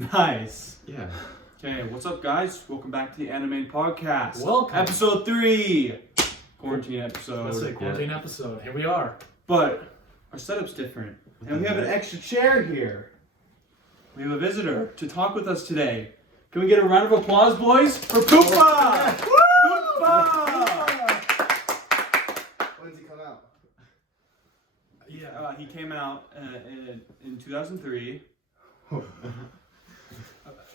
Nice. Yeah. Okay, what's up, guys? Welcome back to the Animane podcast. Welcome. Episode 3. Quarantine episode. Let's say quarantine episode. Here we are. But our setup's different. And we have an extra chair here. We have a visitor to talk with us today. Can we get a round of applause, boys, for Poopfa? Poopfa! When did he come out? Yeah, he came out in 2003.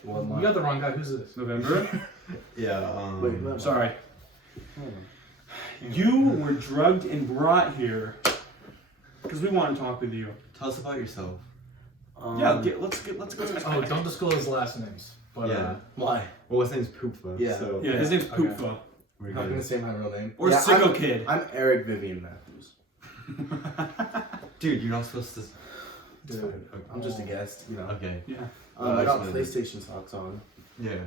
We got the wrong guy. Who's this? November? Yeah, Wait, sorry. You were drugged and brought here because we want to talk with you. Tell us about yourself. Let's go. Oh, don't disclose last names. But Why? Well, his name's Poopfa. Yeah. So Yeah, his name's Poopfa. we're I'm not good. gonna say my real name. Or Sicko Kid. I'm Eric Vivian Matthews. Dude, you're not supposed to. Dude, I'm just a guest, you know. Okay. Yeah. I got Nice. PlayStation socks on. Yeah.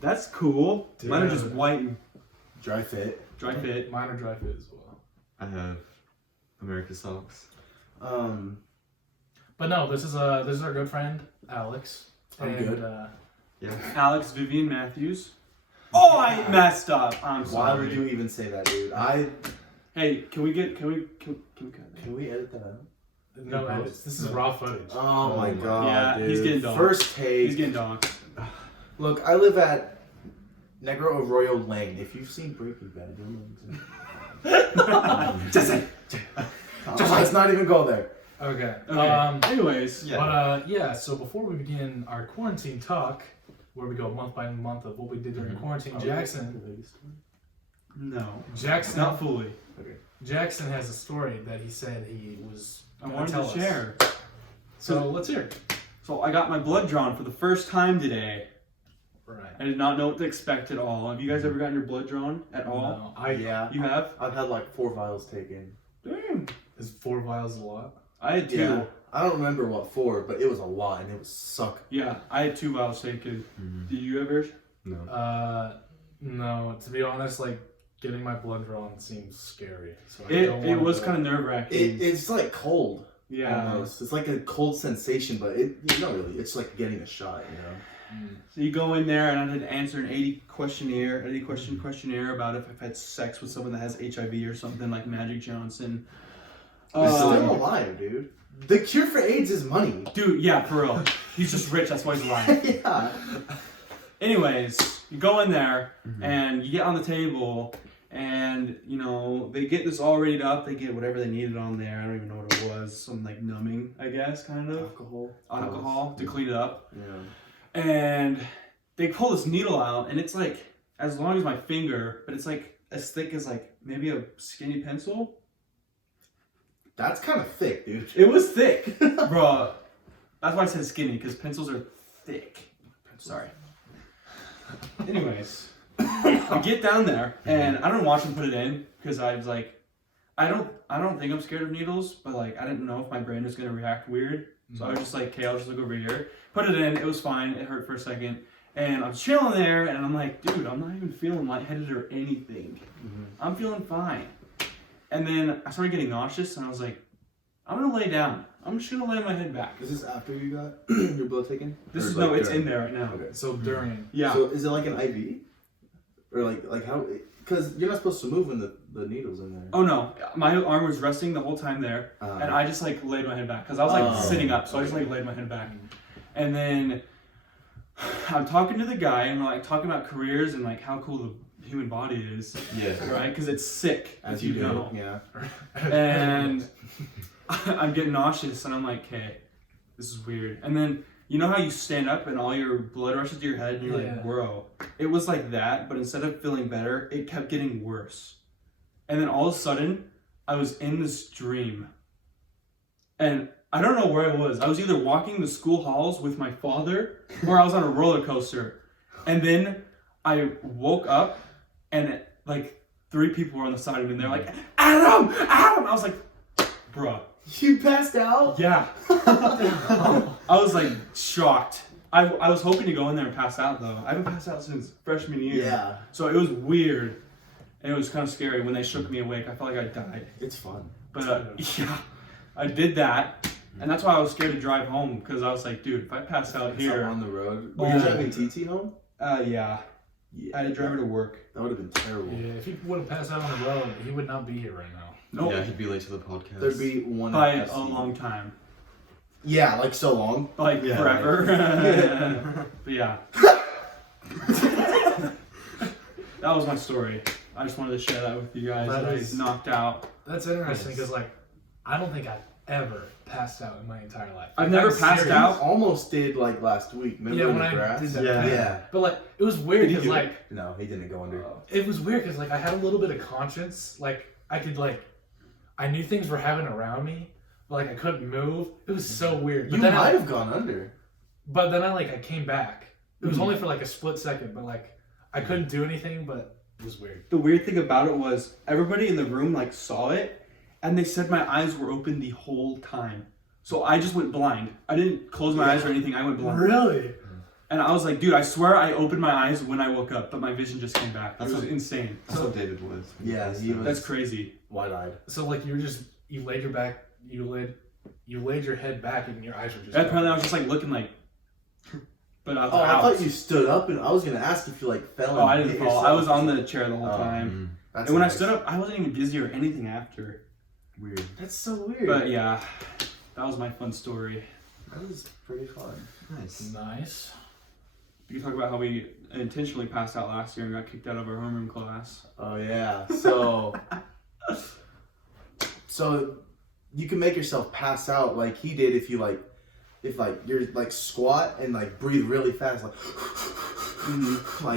That's cool. Dude. Mine are just white and Dry fit. dry fit. Mine are dry fit as well. I have America socks. But no, this is our good friend Alex. I'm and, good. Yeah. Alex Vivian Matthews. Oh, I messed up. I'm Why sorry. would you even say that, dude? Hey, can we cut that? Can we edit that out? No edits. This is raw footage. Oh my god, Yeah, dude. he's getting dogged. First take. He's getting dogged. Look, I live at Negro Arroyo Lane. If you've seen Breaking Bad, you'll know. Just say. Let's not even go there. Okay. Okay. Anyways. Yeah. But so before we begin our quarantine talk, where we go month by month of what we did during quarantine, No. Jackson, Not fully. Jackson has a story that he said he was. I gonna wanted tell to us. share. So let's hear it. So I got my blood drawn for the first time today. Right. I did not know what to expect at all. Have you guys ever gotten your blood drawn at all? No, Yeah. You have? I've had like 4 vials taken. Damn. Is 4 vials a lot? I had 2. Yeah. I don't remember what 4, but it was a lot and it was suck. Yeah, I had 2 vials taken. Mhm. Did you ever? No. No. To be honest, like getting my blood drawn seems scary. So It was kind of nerve wracking. It's like cold. Yeah. Almost. It's like a cold sensation, but not really. It's like getting a shot, you know. So you go in there and I had to answer an 80 question questionnaire about if I've had sex with someone that has HIV or something like Magic Johnson. He's still alive, dude. The cure for AIDS is money. Dude, yeah, for real. He's just rich, that's why he's alive. Yeah. Anyways, you go in there and you get on the table and, you know, they get this all readied up. They get whatever they needed on there. I don't even know what it was. Some like numbing, I guess, kind of. Alcohol to clean it up. Yeah. And they pull this needle out and it's like as long as my finger, but it's like as thick as like maybe a skinny pencil. That's kind of thick, dude. It was thick, bro. That's why I said skinny, because pencils are thick. Sorry. Anyways, I get down there and I don't watch them put it in because I was like, I don't think I'm scared of needles, but like I didn't know if my brain was gonna react weird. So I was just like, okay, I'll just look over here. Put it in, it was fine, it hurt for a second. And I'm chilling there and I'm like, dude, I'm not even feeling lightheaded or anything. I'm feeling fine. And then I started getting nauseous and I was like, I'm gonna lay down. I'm just gonna lay my head back. Is this after you got your blood taken? This Or is, like no, it's during? in there right now. Okay. So during. Yeah. So is it like an IV? Or like how? Because you're not supposed to move when the needle's in there. Oh no, my arm was resting the whole time there. And I just like laid my head back because I was like sitting up, so I just like laid my head back. And then I'm talking to the guy and we're like talking about careers and like how cool the human body is, Yeah. right? Because it's sick, As you know. Yeah. And I'm getting nauseous and I'm like, okay, this is weird. And then you know how you stand up and all your blood rushes to your head and you're like, bro. It was like that, but instead of feeling better, it kept getting worse. And then all of a sudden, I was in this dream. And I don't know where I was. I was either walking the school halls with my father or I was on a roller coaster. And then I woke up and like 3 people were on the side of me and they're like, Adam! Adam! I was like, bruh. You passed out? Yeah. I was like shocked. I was hoping to go in there and pass out though. I haven't passed out since freshman year. Yeah. So it was weird. And it was kind of scary when they shook me awake. I felt like I died. It's fun. But yeah, I did that. And that's why I was scared to drive home, because I was like, dude, if I pass out here... on the road. Oh, Were you driving TT home? Yeah. I had to drive her to work. That would have been terrible. Yeah, if he would have passed out on the road, he would not be here right now. Nope. Yeah, he'd be late to the podcast. There'd be one By FC. a long time. Yeah, like so long. Like, Yeah, forever. But yeah. That was my story. I just wanted to share that with you guys. That I is- knocked out. That's interesting because, like, I don't think I've ever passed out in my entire life. I've never I'm passed serious. out. Almost did like last week. Remember Yeah, in when the I grass? did that. Yeah. thing. Yeah. But, like, it was weird Did he because, do it? like, No, he didn't go under. it was weird because, like, I had a little bit of conscience. Like, I could, like, I knew things were happening around me, but, like, I couldn't move. It was so weird. But You then might have gone under. But then I came back. It was only for, like, a split second, but, like, I couldn't do anything, but it was weird. The weird thing about it was everybody in the room like saw it, and they said my eyes were open the whole time. So I just went blind. I didn't close my eyes or anything. I went blind. Really? And I was like, dude, I swear I opened my eyes when I woke up, but my vision just came back. It That's was what- insane. That's what David was. Yeah, he was- That's crazy. Wide-eyed. So, like, you laid your back, you laid your head back and your eyes were just... Apparently I was just like looking like... But I was Oh, I out. thought you stood up, and I was gonna ask if you like fell. Oh, I and didn't hit fall. I yourself. was on the chair the whole Oh, time. That's And when I nice. stood up, I wasn't even dizzy or anything after. Weird. That's so weird. But yeah, that was my fun story. That was pretty fun. Nice. Nice. You can talk about how we intentionally passed out last year and got kicked out of our homeroom class. Oh yeah. So you can make yourself pass out like he did if you're like squat and like breathe really fast like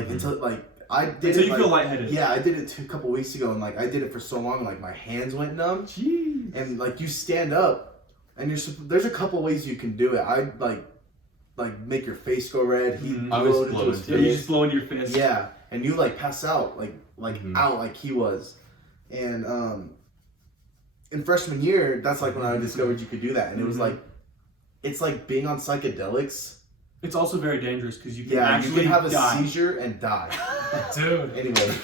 until like I did Until it, you like, feel lightheaded. Yeah, I did it a couple weeks ago, and like I did it for so long, like my hands went numb. Jeez. And like you stand up, and there's a couple ways you can do it. I like make your face go red. He Mhm. I always blowed blow into his into Yeah, you face. just blow into your fist. Yeah, and you like pass out like Mhm. out like he was, and in freshman year, that's like when I discovered you could do that, and it was Mhm. like, it's like being on psychedelics. It's also very dangerous because you can Yeah, you actually can have a die. seizure and die. Dude. Anyway,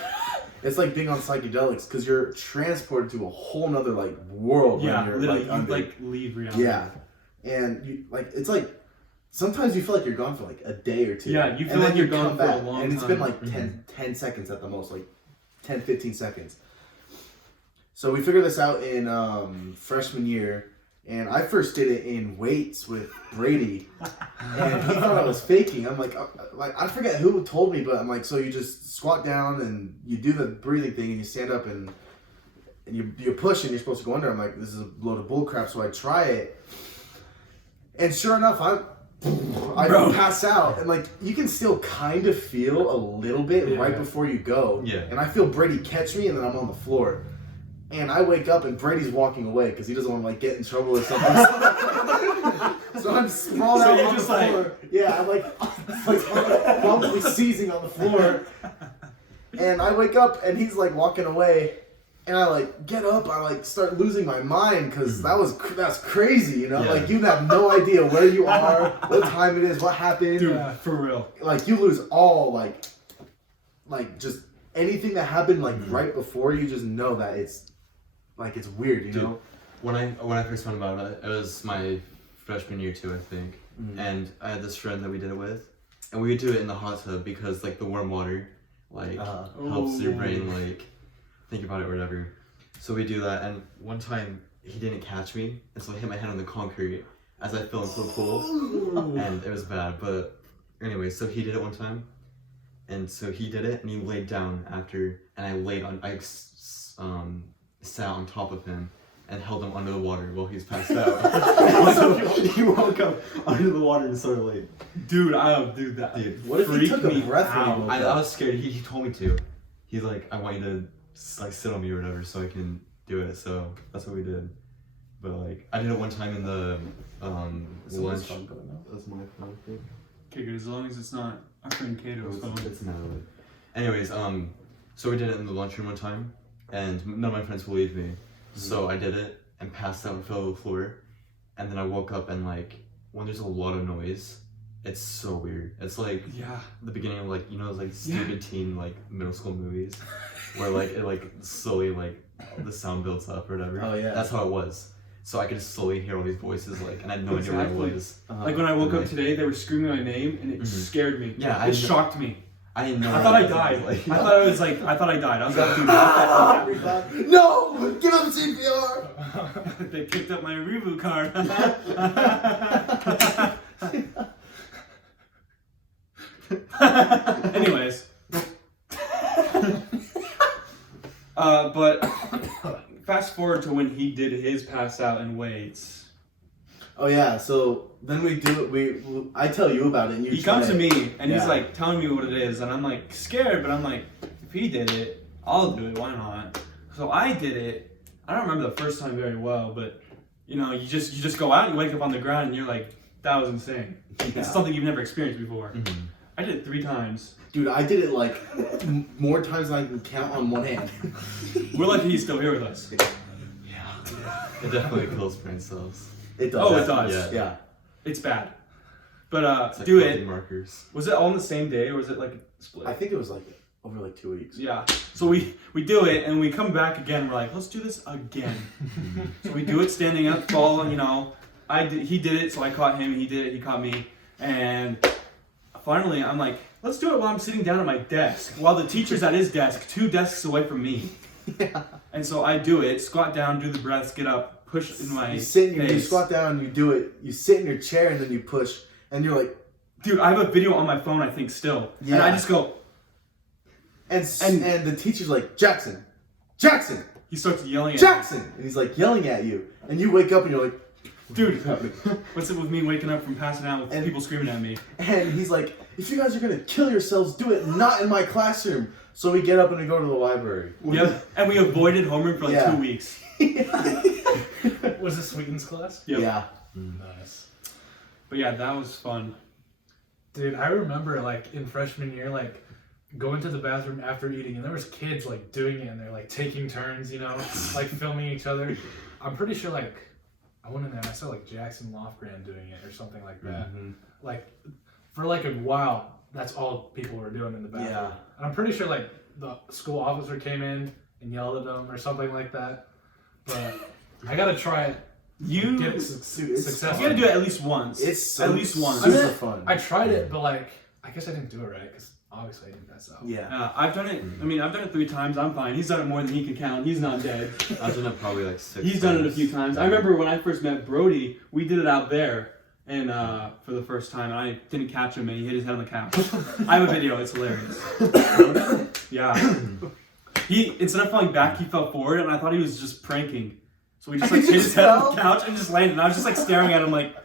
it's like being on psychedelics because you're transported to a whole nother like world Yeah, when you're literally, like you under. like leave reality. Yeah, and you like it's like sometimes you feel like you're gone for like a day or two. Yeah, you feel and like then you're you gone come for a back, long and it's time. been like 10 seconds at the most, like 10, 15 seconds. So we figured this out in freshman year, and I first did it in weights with Brady, and he thought I was faking. I'm like I forget who told me, but I'm like, so you just squat down and you do the breathing thing, and you stand up and you push, and you're supposed to go under. I'm like, this is a load of bull crap, so I try it, and sure enough, I Bro. pass out, and like you can still kind of feel a little bit Yeah. right before you go. Yeah. And I feel Brady catch me, and then I'm on the floor. And I wake up and Brady's walking away because he doesn't want to like get in trouble or something. So I'm sprawled So out you're on the just like- floor. Yeah, I'm like probably seizing on the floor. And I wake up and he's like walking away, and I like get up. I like start losing my mind because that's crazy, you know. Yeah. Like you have no idea where you are, what time it is, what happened. Dude, Yeah. for real. Like you lose all like just anything that happened like right before you just know that it's weird, you Dude, know. When I first found about it, it was my freshman year too, I think. Mhm. And I had this friend that we did it with, and we would do it in the hot tub because like the warm water, like helps your Ooh. brain like think about it or whatever. So we do that, and one time he didn't catch me, and so I hit my head on the concrete as I fell into the pool, and it was bad. But anyway, so he did it one time, and so he did it, and he laid down after, and I sat on top of him and held him under the water while he's passed out. So he woke up under the water and started like, Dude, I'll do that. dude. What if he Freaked took a me breath when he out. woke I up? was scared. He told me to. He's like, I want you to like sit on me or whatever so I can do it. So that's what we did. But like, I did it one time in the lunch. That's my phone. I think. Okay, good. As long as it's not our friend Kado's phone. It's not. Anyways, so we did it in the lunchroom one time, and none of my friends believed me. So I did it and passed out and fell to the floor, and then I woke up and like when there's a lot of noise, it's so weird. It's like Yeah. the beginning of like like stupid teen like middle school movies, where like it like slowly like the sound builds up or whatever. Oh, yeah. That's how it was. So I could slowly hear all these voices, like, and I had no idea where I was. Like when I woke up today, they were screaming my name, and it scared me. Yeah, it shocked me. I didn't know. I thought I died. I thought I died. I was like, dude, no! Give him CPR! they picked up my reboot card. Anyways. But fast forward to when he did his pass out in weights. Oh yeah, so then we do it. I tell you about it, and you. He comes to me and he's like telling me what it is, and I'm like scared, but I'm like, if he did it, I'll do it. Why not? So I did it. I don't remember the first time very well, but you know, you just go out, you wake up on the ground, and you're like, that was insane. Yeah. It's something you've never experienced before. Mm-hmm. I did it 3 times. Dude, I did it like more times than I can count on one hand. We're lucky he's still here with us. Yeah. It definitely kills brain cells. It does. Oh, it does. Yeah. It's bad. But it's like do it. Markers. Was it all on the same day, or was it like split? I think it was like over like 2 weeks. Yeah. So we do it, and we come back again. We're like, let's do this again. So we do it standing up, fall. You know, he did it, so I caught him. He did it. He caught me, and finally, I'm like, let's do it while I'm sitting down at my desk, while the teacher's at his desk, 2 desks away from me. Yeah. And so I do it, squat down, do the breaths, get up, push in my you squat down, you do it, you sit in your chair, and then you push, and you're like... Dude, I have a video on my phone, I think, still. Yeah. And I just go... And the teacher's like, Jackson! He starts yelling at Jackson! And he's like yelling at you. And you wake up and you're like... Dude, what's it with me waking up from passing out with people screaming at me? And he's like, if you guys are going to kill yourselves, do it not in my classroom. So we get up and we go to the library. Yep, and we avoided homeroom for like 2 weeks. Was it Sweeten's class? Yep. Yeah. Nice. But yeah, that was fun. Dude, I remember like in freshman year, like going to the bathroom after eating, and there was kids like doing it, and they're like taking turns, you know, like filming each other. I'm pretty sure like I went in there and I saw like Jackson Lofgren doing it or something like that. Mm-hmm. Like for like a while, that's all people were doing in the bathroom. Yeah. And I'm pretty sure like the school officer came in and yelled at them or something like that. But I gotta try it. You get successful. You gotta do it at least once. It's at least once. Super fun. I tried it, but like I guess I didn't do it right because obviously I didn't mess up. Yeah. I've done it. I mean, I've done it 3 times. I'm fine. He's done it more than he can count. He's not dead. I've done it probably like 6 He's done it a few times. I remember when I first met Brody, we did it out there, and for the first time, and I didn't catch him, and he hit his head on the couch. I have a video. It's hilarious. Yeah. He instead of falling back, he fell forward, and I thought he was just pranking. So he just like hit his head on the couch and just landed. And I was just like staring at him, like,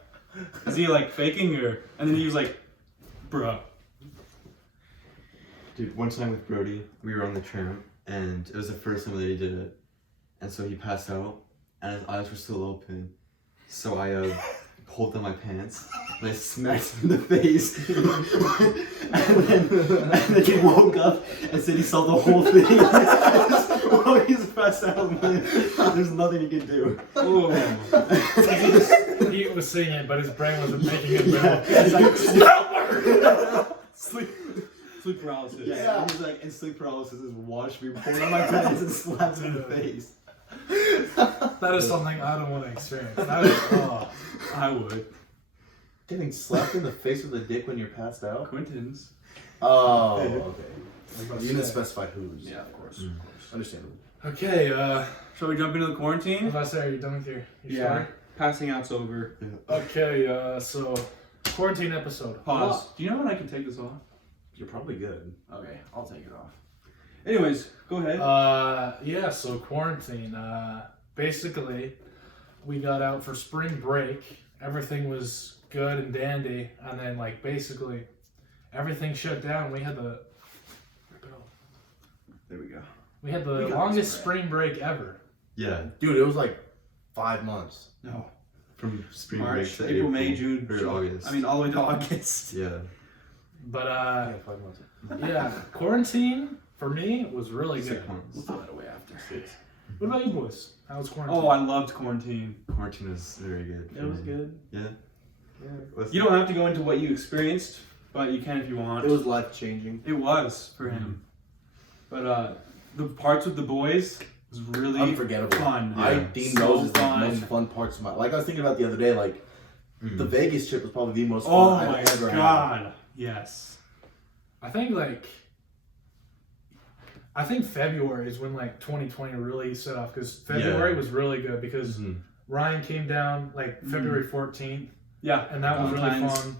is he like faking or? And then he was like, bruh. Dude, one time with Brody, we were on the tram, and it was the first time that he did it. And so he passed out, and his eyes were still open. So I pulled down my pants, and I smacked him in the face. and then he woke up and said he saw the whole thing. While he's passed out, man, there's nothing he can do. He was seeing it, but his brain wasn't making it. Yeah. He's like, Sleep paralysis. Yeah. And he's like, and sleep paralysis is watch me pull down my pants and slap him in the face. That is something I don't want to experience. That is, I would. Getting slapped in the face with a dick when you're passed out? Quinten's. Oh, okay. You didn't specify whose. Yeah, of course. Understandable. Okay, shall we jump into the quarantine? If I say, are you done with your story? Passing out's over. Okay, so quarantine episode. Pause. Do you know when I can take this off? You're probably good. Okay, I'll take it off. Anyways, go ahead. Yeah, so quarantine. Basically, we got out for spring break. Everything was good and dandy, and then like basically everything shut down. We had the There we go. We had the longest spring break ever. Yeah. Dude, it was like 5 months. No. From spring March, break to April, May, June, or August. I mean, all the way to August. Yeah. But Yeah, 5 months. yeah, quarantine for me was really 6 good. months. We'll throw that away after. What about you boys? How was quarantine? Oh, I loved quarantine. Quarantine was very good. It was good. Yeah. You don't have to go into what you experienced, but you can if you want. It was life changing. It was for him. But the parts with the boys, was really unforgettable. fun. I Yeah. deem So those as the fun. most fun parts of my. Like I was thinking about the other day, like the Vegas trip was probably the most Oh fun my I've ever had. god. Yes. I think February is when like 2020 really set off because February was really good because Ryan came down like February 14th. Yeah. And that was really Valentine's. fun.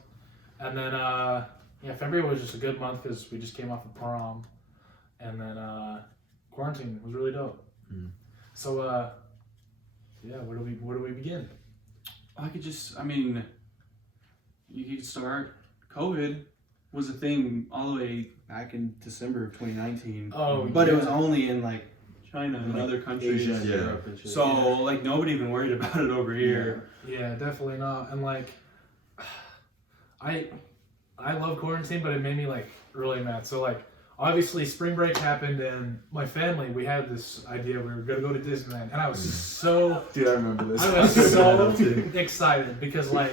And then, February was just a good month because we just came off of prom. And then quarantine was really dope. So, where do we begin? You could start. COVID was a thing all the way back in December of 2019. Oh, But it was yeah. only in like China and Like other countries. Asia and Yeah. Europe and shit. So like nobody even worried about it over here. Yeah, definitely not. And like, I love quarantine, but it made me like really mad. So like, obviously spring break happened, and my family, we had this idea we were gonna go to Disneyland, and I was so Dude, I remember this. I was so excited because like,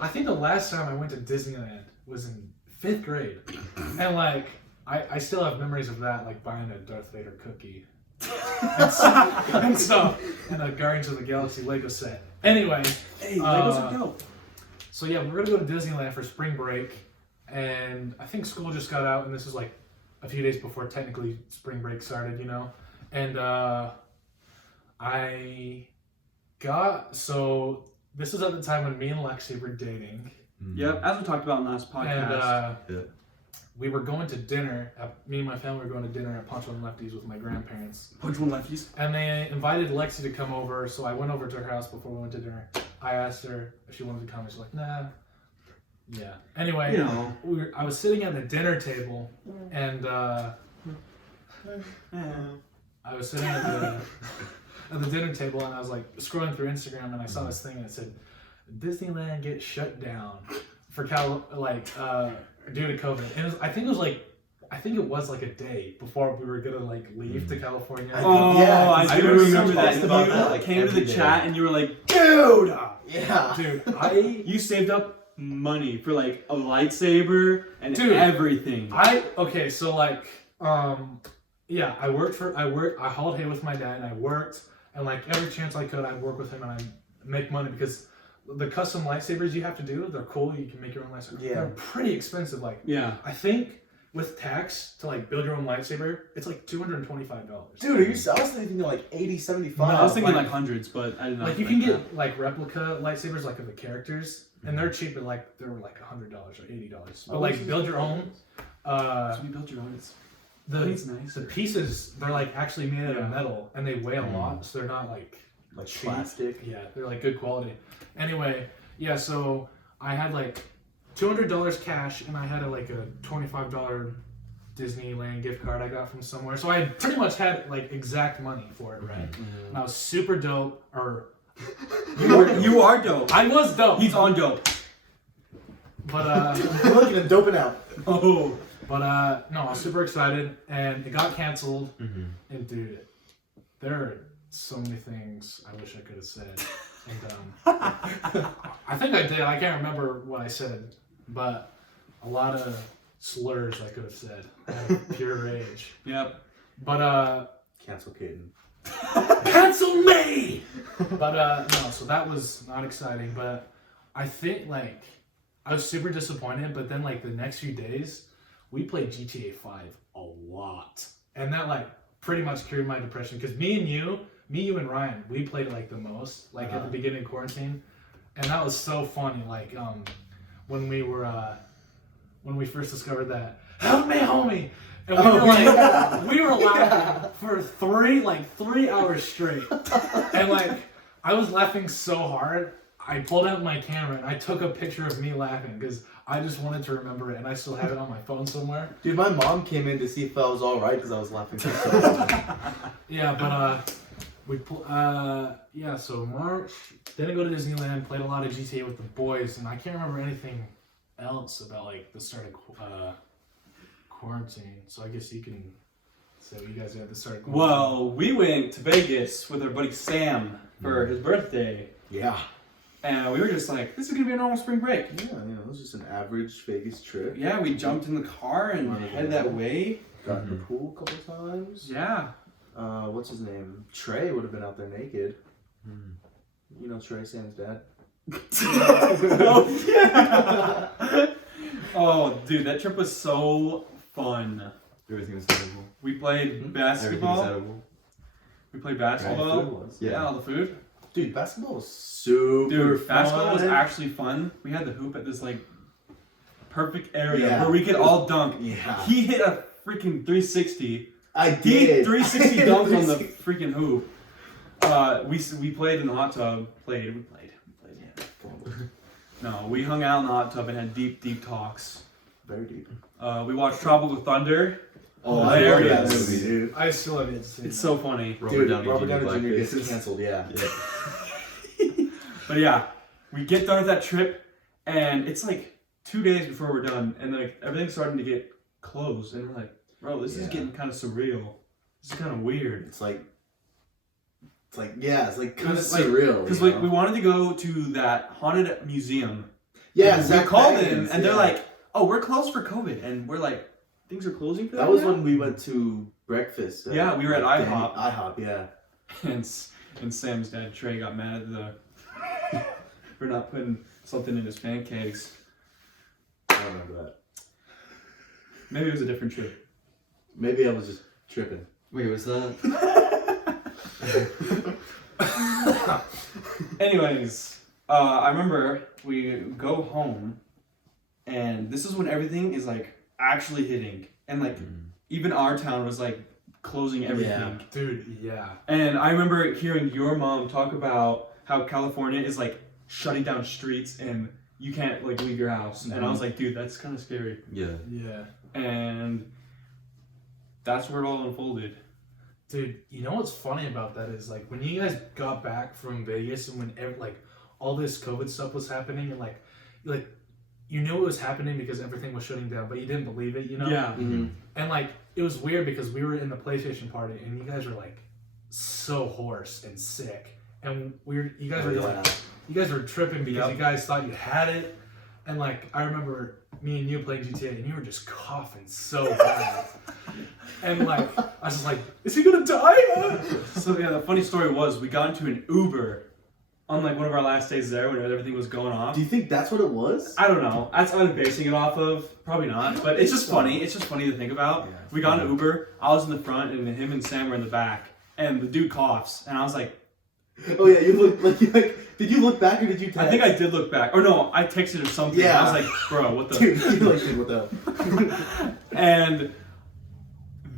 I think the last time I went to Disneyland was in 5th grade, and like, I still have memories of that, like buying a Darth Vader cookie and stuff, and a Guardians of the Galaxy Lego set. Anyway, Hey, Legos are dope. so yeah, we're gonna go to Disneyland for spring break, and I think school just got out, and this is like a few days before technically spring break started, you know, and so this is at the time when me and Lexi were dating, Yep, as we talked about in last podcast. and we were going to dinner. Me and my family were going to dinner at Poncho and Lefty's with my grandparents. Punch one lefties. And they invited Lexi to come over, so I went over to her house before we went to dinner. I asked her if she wanted to come, and she's like, nah. Yeah. Anyway, You know. I was sitting at the dinner table, and I was sitting at the dinner table, and I was like scrolling through Instagram, and I saw this thing, and it said, Disneyland gets shut down for due to COVID. And I think it was like a day before we were gonna like leave to California. Yeah, I do remember remember that. talking about You that, like, came to every the day. chat and you were like, dude! Yeah. Dude, You saved up money for like a lightsaber and Dude, everything. okay, so like, yeah, I hauled hay with my dad, and I worked, and like every chance I could, I'd work with him and I'd make money because the custom lightsabers you have to do, they're cool. You can make your own lightsaber. Yeah. They're pretty expensive. Like, Yeah. I think with tax to like build your own lightsaber, it's like $225. Dude, I was thinking like 80, 75. No, I was thinking like- like hundreds, but I didn't know. Like you can get like replica lightsabers like of the characters, and they're cheap, but like they were like $100 or $80. But like build your own. So you built your own. It's nice. The pieces, they're like actually made out Yeah. of metal, and they weigh a lot, so they're not like cheap. plastic. Yeah, they're like good quality. Anyway, yeah, so I had like $200 cash, and I had like a $25 Disneyland gift card I got from somewhere. So I pretty much had like exact money for it, right? And I was super dope. You are dope. I was dope. He's on dope. But Looking and doping out. Oh. no, I was super excited, and it got canceled. And dude, there are so many things I wish I could have said and done. I think I did. I can't remember what I said, but a lot of slurs I could have said out of pure rage. Yep. But Cancel Kitten. cancel me. But no, so that was not exciting. But I think like I was super disappointed. But then like the next few days, we played GTA 5 a lot, and that like pretty much cured my depression. Because me, you, and Ryan, we played it like the most, like at the beginning of quarantine, and that was so funny. Like when we first discovered that, help me, homie. And we were laughing for 3 hours straight. And like I was laughing so hard, I pulled out my camera and I took a picture of me laughing because I just wanted to remember it, and I still have it on my phone somewhere. Dude, my mom came in to see if I was alright because I was laughing so hard. Yeah, but so March, didn't go to Disneyland, played a lot of GTA with the boys, and I can't remember anything else about like the start of quarantine. So I guess you can say what you guys did at the start of quarantine. Well, we went to Vegas with our buddy Sam for his birthday. Yeah. And we were just like, this is going to be a normal spring break. Yeah, it was just an average Vegas trip. Yeah, we jumped in the car and headed that way. Got in the pool a couple times. Yeah. what's his name? Trey would have been out there naked. Hmm. You know Trey, Sam's dad. Oh yeah. Oh dude, that trip was so fun. Everything was edible. We played Everything was basketball. edible. We played All the basketball. food was. Yeah, all the food. Dude, basketball was super Dude, fun. basketball was actually fun. We had the hoop at this like perfect area Yeah. where we could all dunk. Yeah. He hit a freaking 360. I He did. 360 dunked on the freaking hoop. We played in the hot tub. We played. Yeah. No, we hung out in the hot tub and had deep talks. Very deep. We watched Tropical Thunder. Oh, I love that Hilarious. movie, dude. I still have yet to see It's that. so funny. Robert Downey Jr. gets blackface. canceled, yeah. But yeah, we get done with that trip, and it's like 2 days before we're done, and like everything's starting to get closed, and we're like, bro, this is Yeah. getting kind of surreal. This is kind of weird. It's like kind of Because like, surreal. Because you like know? we wanted to go to that haunted museum. yeah, we Zach called Baggins, them, and they're yeah. like, "Oh, we're closed for COVID," and we're like, "Things are closing for That was now?" when we went to breakfast. Yeah, we were at IHOP. IHOP, yeah. and Sam's dad Trey got mad at the for not putting something in his pancakes. I don't remember that. Maybe it was a different trip. Maybe I was just tripping. Wait, was that? Anyways, I remember we go home, and this is when everything is like actually hitting, and like even our town was like closing everything. Yeah. Dude, yeah. And I remember hearing your mom talk about how California is like shutting down streets and you can't like leave your house. And I was like, dude, that's kind of scary. Yeah. Yeah. And that's where it all unfolded. Dude, you know what's funny about that is like when you guys got back from Vegas and when like all this COVID stuff was happening and like you knew it was happening because everything was shutting down, but you didn't believe it, you know? Yeah. Mm-hmm. And like it was weird because we were in the PlayStation party and you guys were like so hoarse and sick, and you guys were tripping because Yep. you guys thought you had it, and like I remember me and you playing GTA and you were just coughing so bad, and like I was just like, is he gonna die? So yeah, the funny story was we got into an Uber on like one of our last days there when everything was going off. Do you think that's what it was? I don't know. That's what I'm basing it off of. Probably not. But it's just funny. It's just funny to think about. Yeah. We got an Uber. I was in the front, and him and Sam were in the back. And the dude coughs, and I was like, Oh yeah, you look like did you look back or did you text? I think I did look back. Or no, I texted him something. Yeah. I was like, bro, what the? Dude, you like dude, what the And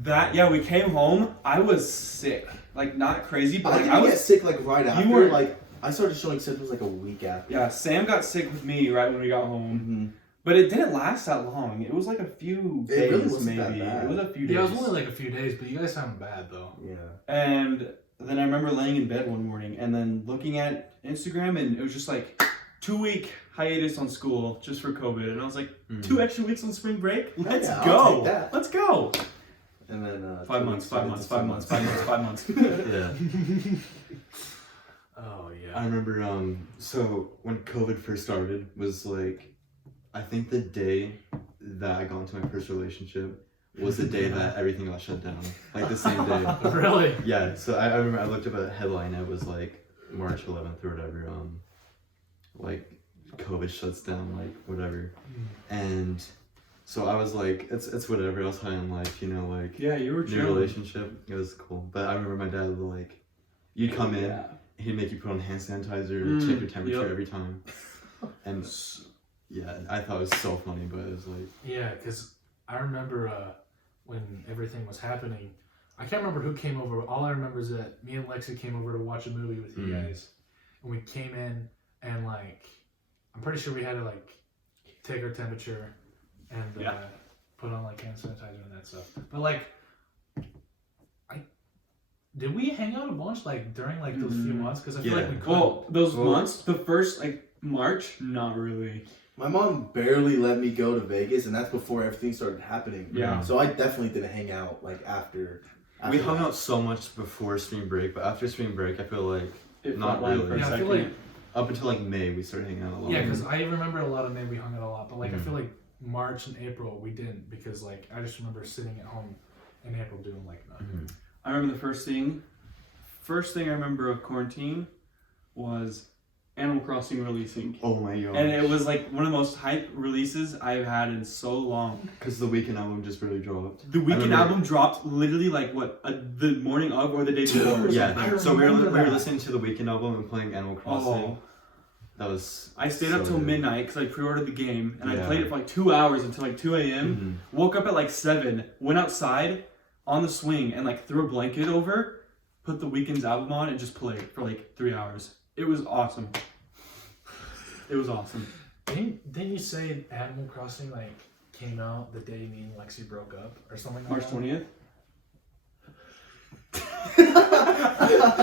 that, yeah, we came home. I was sick. Like, not crazy, but I like, didn't I was. get sick like right after. were- Like I started showing symptoms like a week after. Yeah, Sam got sick with me right when we got home. Mm-hmm. But it didn't last that long. It was like a few It days, really wasn't that maybe. bad. It was a few days. Yeah, it was only like a few days, but you guys sounded bad though. Yeah. And then I remember laying in bed one morning and then looking at Instagram, and it was just like 2-week hiatus on school just for COVID. And I was like, 2 extra weeks on spring break? Let's yeah, I'll go. take that. Let's go. And then 5 months, 5 months, 5 months, 5 months, 5 months. Yeah. Oh I yeah. remember, so when COVID first started was like, I think the day that I got into my first relationship was the day that everything got shut down. Like the same day. Really? Yeah, so I remember I looked up a headline, it was like March 11th or whatever, like COVID shuts down, like whatever. And so I was like, it's whatever, I was high on life, you know, like Yeah, you were new chilling. relationship, it was cool. But I remember my dad would like, you'd come in, Yeah. he'd make you put on hand sanitizer, check your temperature yep. every time. And yeah, I thought it was so funny, but it was like, Yeah, because I remember when everything was happening, I can't remember who came over. All I remember is that me and Lexi came over to watch a movie with you guys, and we came in and like, I'm pretty sure we had to like take our temperature and put on like hand sanitizer and that stuff. But like, did we hang out a bunch like during like those few months? Because I feel like we couldn't. Well, those months, the first like March, not really. My mom barely let me go to Vegas, and that's before everything started happening. Yeah. So I definitely didn't hang out like after we hung that. out so much before spring break, but after spring break, I feel like It Not flatlined really. for a Yeah, I feel second. like up until like May, we started hanging out a lot. yeah, more. because I remember a lot of May we hung out a lot, but like I feel like March and April we didn't because like I just remember sitting at home in April doing like nothing. I remember the first thing I remember of quarantine was Animal Crossing releasing. Oh my god. And it was like one of the most hype releases I've had in so long. Because the Weekend album just really dropped. The Weekend album dropped literally like the morning of or the day before. Yeah, so we were that. listening to the Weekend album and playing Animal Crossing. Oh. That was. I stayed up till good. midnight because I pre-ordered the game and I Yeah. played it for like 2 hours until like 2 a.m. Woke up at like 7, went outside on the swing and like threw a blanket over, put the Weekend's album on and just played for like 3 hours. It was awesome. It was awesome. Didn't you say Animal Crossing like came out the day me and Lexi broke up or something? March like that? 20th?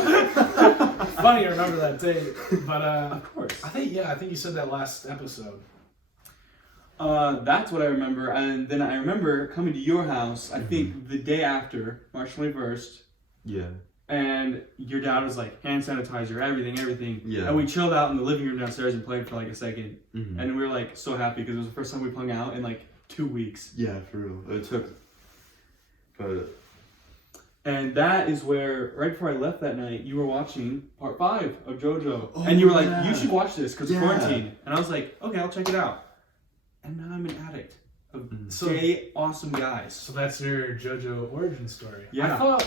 Funny, I remember that date, but Of course. I think you said that last episode. That's what I remember. And then I remember coming to your house, I think the day after, March 21st. Yeah. And your dad was like, hand sanitizer, everything. Yeah. And we chilled out in the living room downstairs and played for like a second. Mm-hmm. And we were like so happy because it was the first time we've hung out in like 2 weeks. Yeah, for real. It took. But. And that is where, right before I left that night, you were watching part 5 of JoJo. And you were like, you should watch this because of quarantine. And I was like, okay, I'll check it out. And now I'm an addict of gay, awesome guys. So that's your JoJo origin story. Yeah.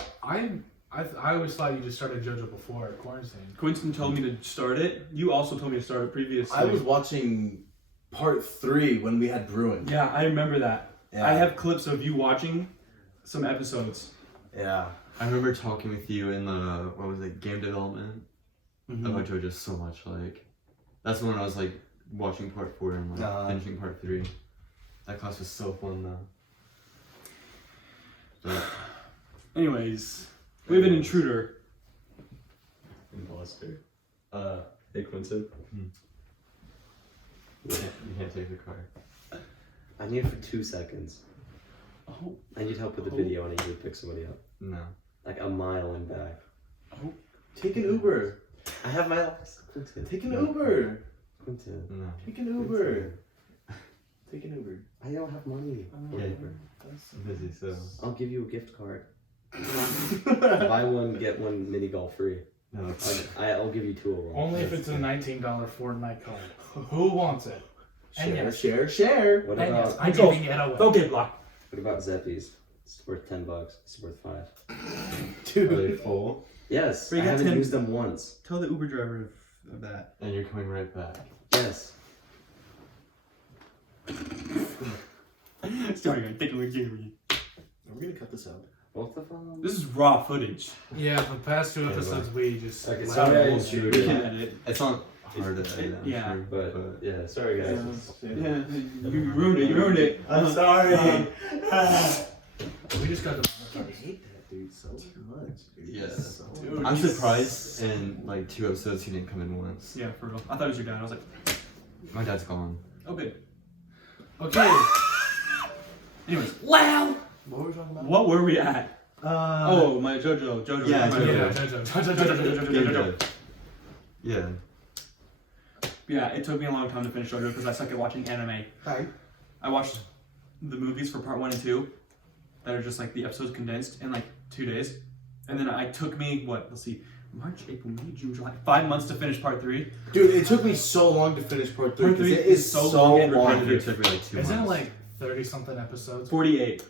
I always thought you just started JoJo before quarantine. Quinten told me to start it. You also told me to start it previously. I was watching part 3 when we had Bruin. Yeah, I remember that. Yeah. I have clips of you watching some episodes. Yeah. I remember talking with you in the, game development about JoJo so much. Like, that's when I was like watching part 4 and like finishing part 3. That class was so fun though. But, Anyways, we have an intruder. Imposter. Hey Quinten. you can't take the car. I need it for 2 seconds. Oh, I need help with the video. I need you to pick somebody up. No. Like a mile and back. Take an Uber. I have my license. Quinten. Take an Uber. Quinten. No. Take an Uber. Take an Uber. I don't have money. Yeah, I'm busy, so. I'll give you a gift card. Buy one, get one mini golf free. No. I'll give you 2 of them. Only if it's a $19 Fortnite card. Who wants it? And Share, yes. share. What And about yes, I'm giving it away. okay, block. what about Zeppies? It's worth $10. It's worth 5. Are they Dude. full? Yes, Bring I it haven't 10. used them once. Tell the Uber driver of that. And you're coming right back. Yes. Sorry, I think we're doing. Are we gonna cut this out? Both of them. This is raw footage. Yeah, the past 2 episodes we just. Okay, let sorry, it I roll. intruded. We can edit. It's not hard to edit, I'm Yeah. sure, But yeah, sorry guys. Yeah, you ruined it. You ruined it. I'm sorry. We just got the. I hate that dude so much. Dude. Yeah. So Dude. I'm surprised in like 2 episodes he didn't come in once. Yeah, for real. I thought it was your dad. I was like, My dad's gone. oh, good. Okay. Anyways, wow. What were we talking about? What were we at? Oh. Oh, my JoJo. Yeah, my Yeah, JoJo. JoJo. Game dev. Yeah. Yeah, it took me a long time to finish JoJo because I suck at watching anime. Hi. I watched the movies for part 1 and 2 that are just like the episodes condensed in like 2 days. And then it took me, March, April, May, June, July, 5 months to finish part 3. Dude, it took me so long to finish part 3 Part because 3 it is is so so long and long. repetitive. It took me like 2 months. Isn't it like 30 something episodes? 48.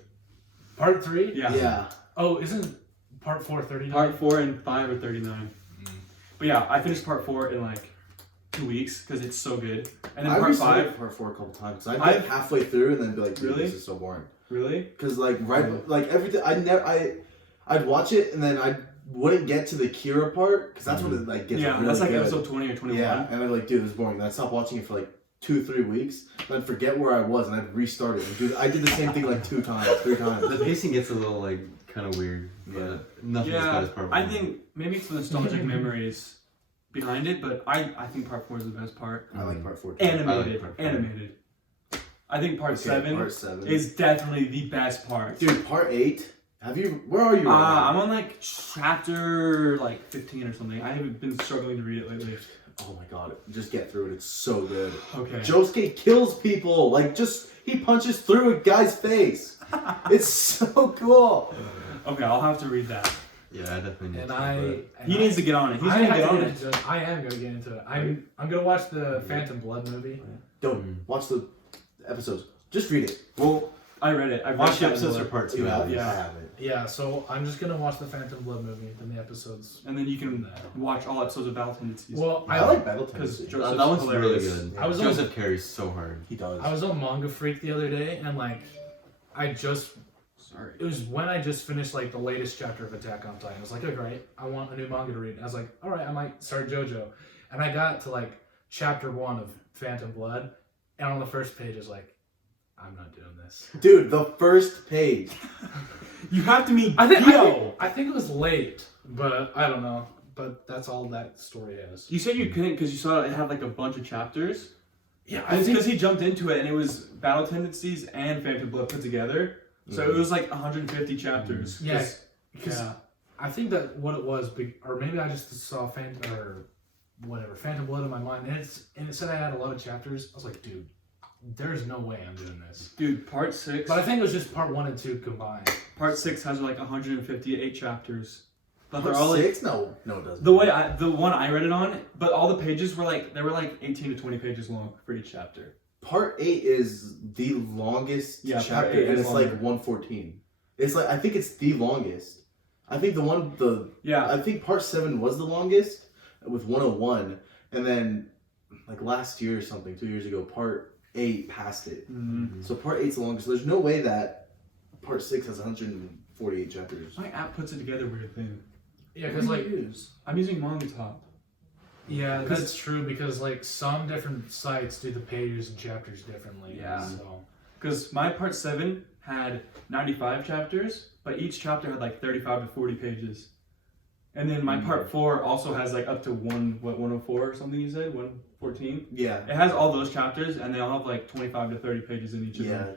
Part 3? Yeah. Yeah. Oh, isn't part 4 39? Part 4 and 5 are 39. But yeah, I finished part 4 in like 2 weeks because it's so good. And then I part restarted 5. part 4 a couple times. I'd get halfway through and then be like, dude, Really? this is so boring. Really? Because like everything, I'd watch it and then I wouldn't get to the Kira part because that's when it like gets Yeah, really that's like good. episode 20 or 21. Yeah, and I'd like, dude, this is boring. And I'd stop watching it for like 2-3 weeks. Then I'd forget where I was and I'd restart it. And dude, I did the same thing like 2 times, 3 times. The pacing gets a little like kind of weird, but nothing as bad as part 1. I think maybe it's the nostalgic memories behind it, but I think part 4 is the best part. I like part 4 too. Animated. part 4. Animated. I think part 7 Part 7 is definitely the best part. dude. Part 8. Where are you? Right now? I'm on like chapter like 15 or something. I haven't been struggling to read it lately. Oh my god, just get through it. It's so good. Okay. Josuke kills people. Like, he punches through a guy's face. It's so cool. Okay, I'll have to read that. Yeah, I definitely need And to. He needs to get on it. He's gonna get on it. I am gonna get into it. I'm gonna watch the Phantom Blood movie. Don't watch the episodes. Just read it. Well, I read it. I Watch the read episodes for part 2. You have? Yeah. I haven't. Yeah, so I'm just gonna watch the Phantom Blood movie, then the episodes. And then you can watch all episodes of Battle Tendencies. Well, I like Battle because Tendency. Joseph's That one's hilarious. really good. I was Joseph carries so hard. He does. I was on Manga Freak the other day, and like, Sorry. it was when I just finished like the latest chapter of Attack on Titan. I was like, oh great, I want a new manga to read. I was like, all right, I might start JoJo, and I got to like chapter 1 of Phantom Blood, and on the first page is like, I'm not doing this. Dude, the first page. You have to meet I think it was late, but I don't know. But that's all that story has. You said you couldn't because you saw it had like a bunch of chapters. Yeah, It's because he jumped into it and it was Battle Tendencies and Phantom Blood put together. So it was like 150 chapters. Yeah, because Yeah. I think that what it was, or maybe I just saw Phantom Blood in my mind, and it said I had a lot of chapters. I was like, dude, there's no way I'm doing this. Dude, part 6. But I think it was just part 1 and 2 combined. Part 6 has like 158 chapters. But Part they're all like 6? No, it doesn't. the one I read it on, but all the pages were like 18 to 20 pages long for each chapter. Part 8 is the longest Yeah, part chapter, 8 and is it's like longer. 114. It's like I think it's the longest. I think I think part 7 was the longest with 101, and then like last year or something, 2 years ago, part 8 passed it. Mm-hmm. So part 8's the longest. There's no way that part 6 has 148 chapters. My app puts it together weird thing. Yeah, because like, I'm using MangaTop. yeah, that's true. Because like some different sites do the pages and chapters differently. Yeah. So Because my part 7 had 95 chapters, but each chapter had like 35 to 40 pages. And then my part 4 also has like up to 104 or something you said? 114? Yeah. It has all those chapters and they all have like 25 to 30 pages in each of Yeah. them.